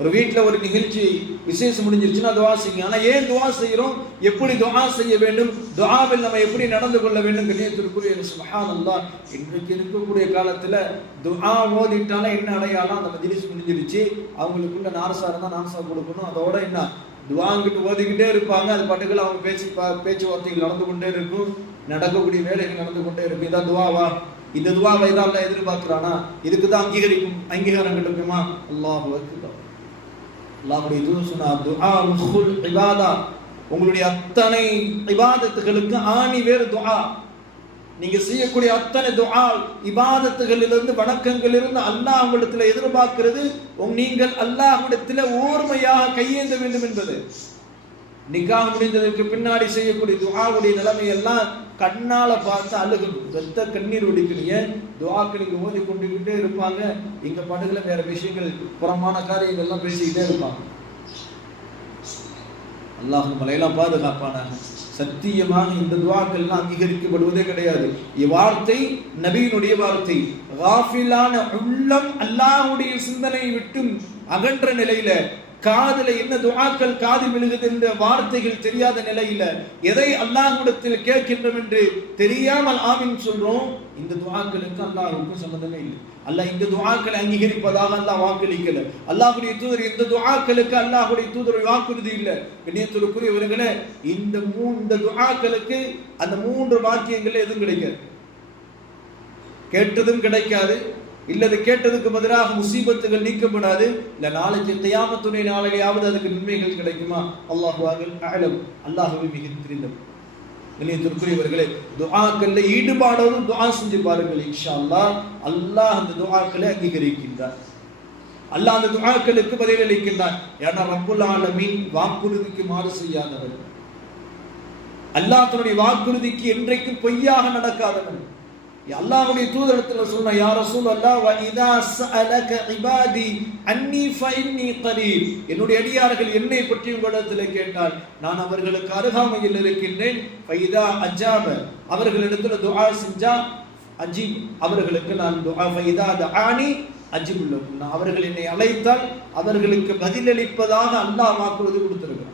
ஒரு வீட்டில் ஒரு நிகழ்ச்சி விசேஷம் முடிஞ்சிருச்சுன்னா துஆ செய்யுங்க. ஆனா ஏன் துஆ செய்யறோம்? எப்படி துஆ செய்ய வேண்டும்? துஆவில் நம்ம எப்படி நடந்து கொள்ள வேண்டும்? கண்ணியத்திற்குரிய சுப்ஹானல்லாஹ், இன்றைக்கு இருக்கக்கூடிய காலத்துல துஆ ஓதிட்டாலே என்ன அடையாளம்? அந்த மஜ்லிஸ் முடிஞ்சிருச்சு, அவங்களுக்குள்ள நார்சா இருந்தா நார்சா கொடுக்கணும், அதோட என்ன துஆங்கிட்டு ஓதிக்கிட்டே இருப்பாங்க. அது பாட்டுகள் அவங்க பேச்சுவார்த்தைகள் நடந்து கொண்டே இருக்கும், நடக்கக்கூடிய வேலைகள் நடந்து கொண்டே இருக்கும். இதான் துஆவா? இந்த துஆவை தான் அல்லாஹ் எதிர்பார்க்கிறானா? இதுக்கு தான் அங்கீகாரம் கிடைக்குமா? அல்லாஹு அக்பர். அல்லாஹ்வுடைய தூதர் சொன்னார், துஆ முஹுல் இபாதா, உங்களுடைய அத்தனை இபாதத்துகளுக்கு ஆணி வேறு துஆ. நீங்க செய்யக்கூடிய அத்தனை துஆ இபாதத்துகளிலிருந்து, வணக்கங்களிலிருந்து அல்லாஹ் உங்களிடத்தில் எதிர்பார்க்கிறது நீங்கள் அல்லாஹ்விடத்தில் ஓர்மையாக கையேந்த வேண்டும் என்பது. நிக்காஹ் முடிந்ததற்கு பின்னாடி செய்யக்கூடிய துஆவுடைய நிலைமை எல்லாம் கண்ணால பார்த்து அழுகணும், ரத்த கண்ணீர் ஒடிக்கணும். ஏன்? துஆக்கு நீங்க ஓதி கொண்டுகிட்டே இருப்பாங்க, இங்க படுகல வேற விஷயங்கள், புறமான காரியங்கள் எல்லாம் பேசிக்கிட்டே இருப்பாங்க. அல்லாஹ் நம்மளையெல்லாம் பாதுகாப்பானாக. சத்தியமாக இந்த துஆக்கள் எல்லாம் அங்கீகரிக்கப்படுவதே கிடையாது. இவ்வார்த்தை நபியினுடைய வார்த்தை. காஃபிலான உள்ளம் அல்லாஹ்வுடைய சிந்தனையை விட்டு அகன்ற நிலையில, காதுல என்ன துஆக்கள் காதில் விழுகுது என்ற வார்த்தைகள் தெரியாத நிலையில, எதை அல்லாஹ்விடத்தில் கேட்கின்றோம் என்று தெரியாமல் ஆமீன் சொல்றோம். இந்த துஆக்களுக்கு அல்லாஹ்வுக்கு சம்பந்தமே இல்லை. அல்லாஹ் இந்த துஆக்களை அங்கீகரிப்பதாக அல்லாஹ் வாக்களிக்கல. அல்லாஹ்வுடைய தூதர் இந்த துஆக்களுக்கு அல்லாஹ்வுடைய தூதர் வாக்குறுதி இல்லை. கண்ணியத்திற்குரியவர்களே, இந்த துஆக்களுக்கு அந்த 3 வாக்கியங்கள் எதுவும் கிடைக்காது. கேட்டதும் கிடைக்காது, இல்லது கேட்டதுக்கு பதிலாக முசீபத்துகள் நீக்கப்படாது, இல்ல நாளைக்கு கியாமத்துடைய நாளையாவது அதுக்கு நன்மைகள் கிடைக்குமா? அல்லாஹு அஅலம், அல்லாஹ்வே மிக தெரிந்தவர். கண்ணியத்திற்குரியவர்களே, துஆக்கள்ல ஈடுபாடோடு துஆ செஞ்சு பாருங்கள். இன்ஷா அல்லாஹ் அல்லாஹ் அந்த துஆக்களை அங்கீகரிக்கின்றார். அல்லாஹ் அந்த துஆக்களுக்கு பதிலளிக்கின்றார். ஏன்னா ரப்புல் ஆலமீன் வாக்குறுதிக்கு மாறு செய்யாதவர், அல்லாஹ் தன்னுடைய வாக்குறுதிக்கு என்றைக்கும் பொய்யாக நடக்காதவன். அல்லாஹ்வுடைய தூதரிடத்தில் சொன்ன, யா ரசூலல்லாஹ், வ இதா ஸஅலக இபாதி அன்னி ஃபஇன்னி கரீப், என்னுடைய அடியார்கள் என்னை பற்றி உங்களிடத்தில் கேட்டால் நான் அவர்களுக்கு அருகாமையில் இருக்கின்றேன். ஃபைதா அஜாப, அவர்களிடத்தில் துஆ செஞ்சா அஜீப், அவர்களுக்கு நான் துஆ, ஃபைதா தஆனி அஜீப் லஹும், அவர்கள் என்னை அழைத்தால் அவர்களுக்கு பதிலளிப்பதாக அல்லாஹ் வாக்குறுதி கொடுத்திருக்கிறான்.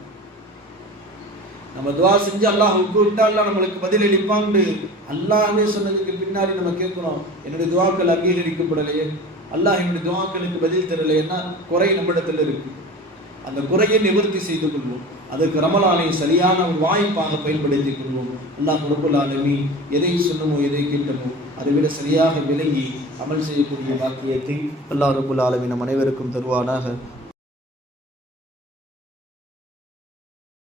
நம்ம துஆ செஞ்சு அல்லாஹ் கூப்பிட்டா அல்லாஹ் நம்மளுக்கு பதில் அளிப்பான்னு அல்லாஹ்வே சொன்னதுக்கு பின்னாடி நம்ம கேட்கிறோம், என்னுடைய துஆக்கள் அங்கீகரிக்கப்படலையே, அல்லாஹ் என்னுடைய துஆக்களுக்கு பதில் தரலைன்னா குறை நம்மிடத்தில் இருக்கு. அந்த குறையை நிவர்த்தி செய்து கொள்வோம். அதற்கு ரமலானை சரியான ஒரு வாய்ப்பாக பயன்படுத்திக் கொள்வோம். அல்லாஹ் ரப்பல் ஆலமீன் எதை சொன்னமோ எதை கேட்டமோ அதை விட சரியாக விளங்கி அமல் செய்யக்கூடிய பாக்கியத்தை அல்லாஹ் ரப்பல் ஆலமீன் நம் அனைவருக்கும் தருவானாக.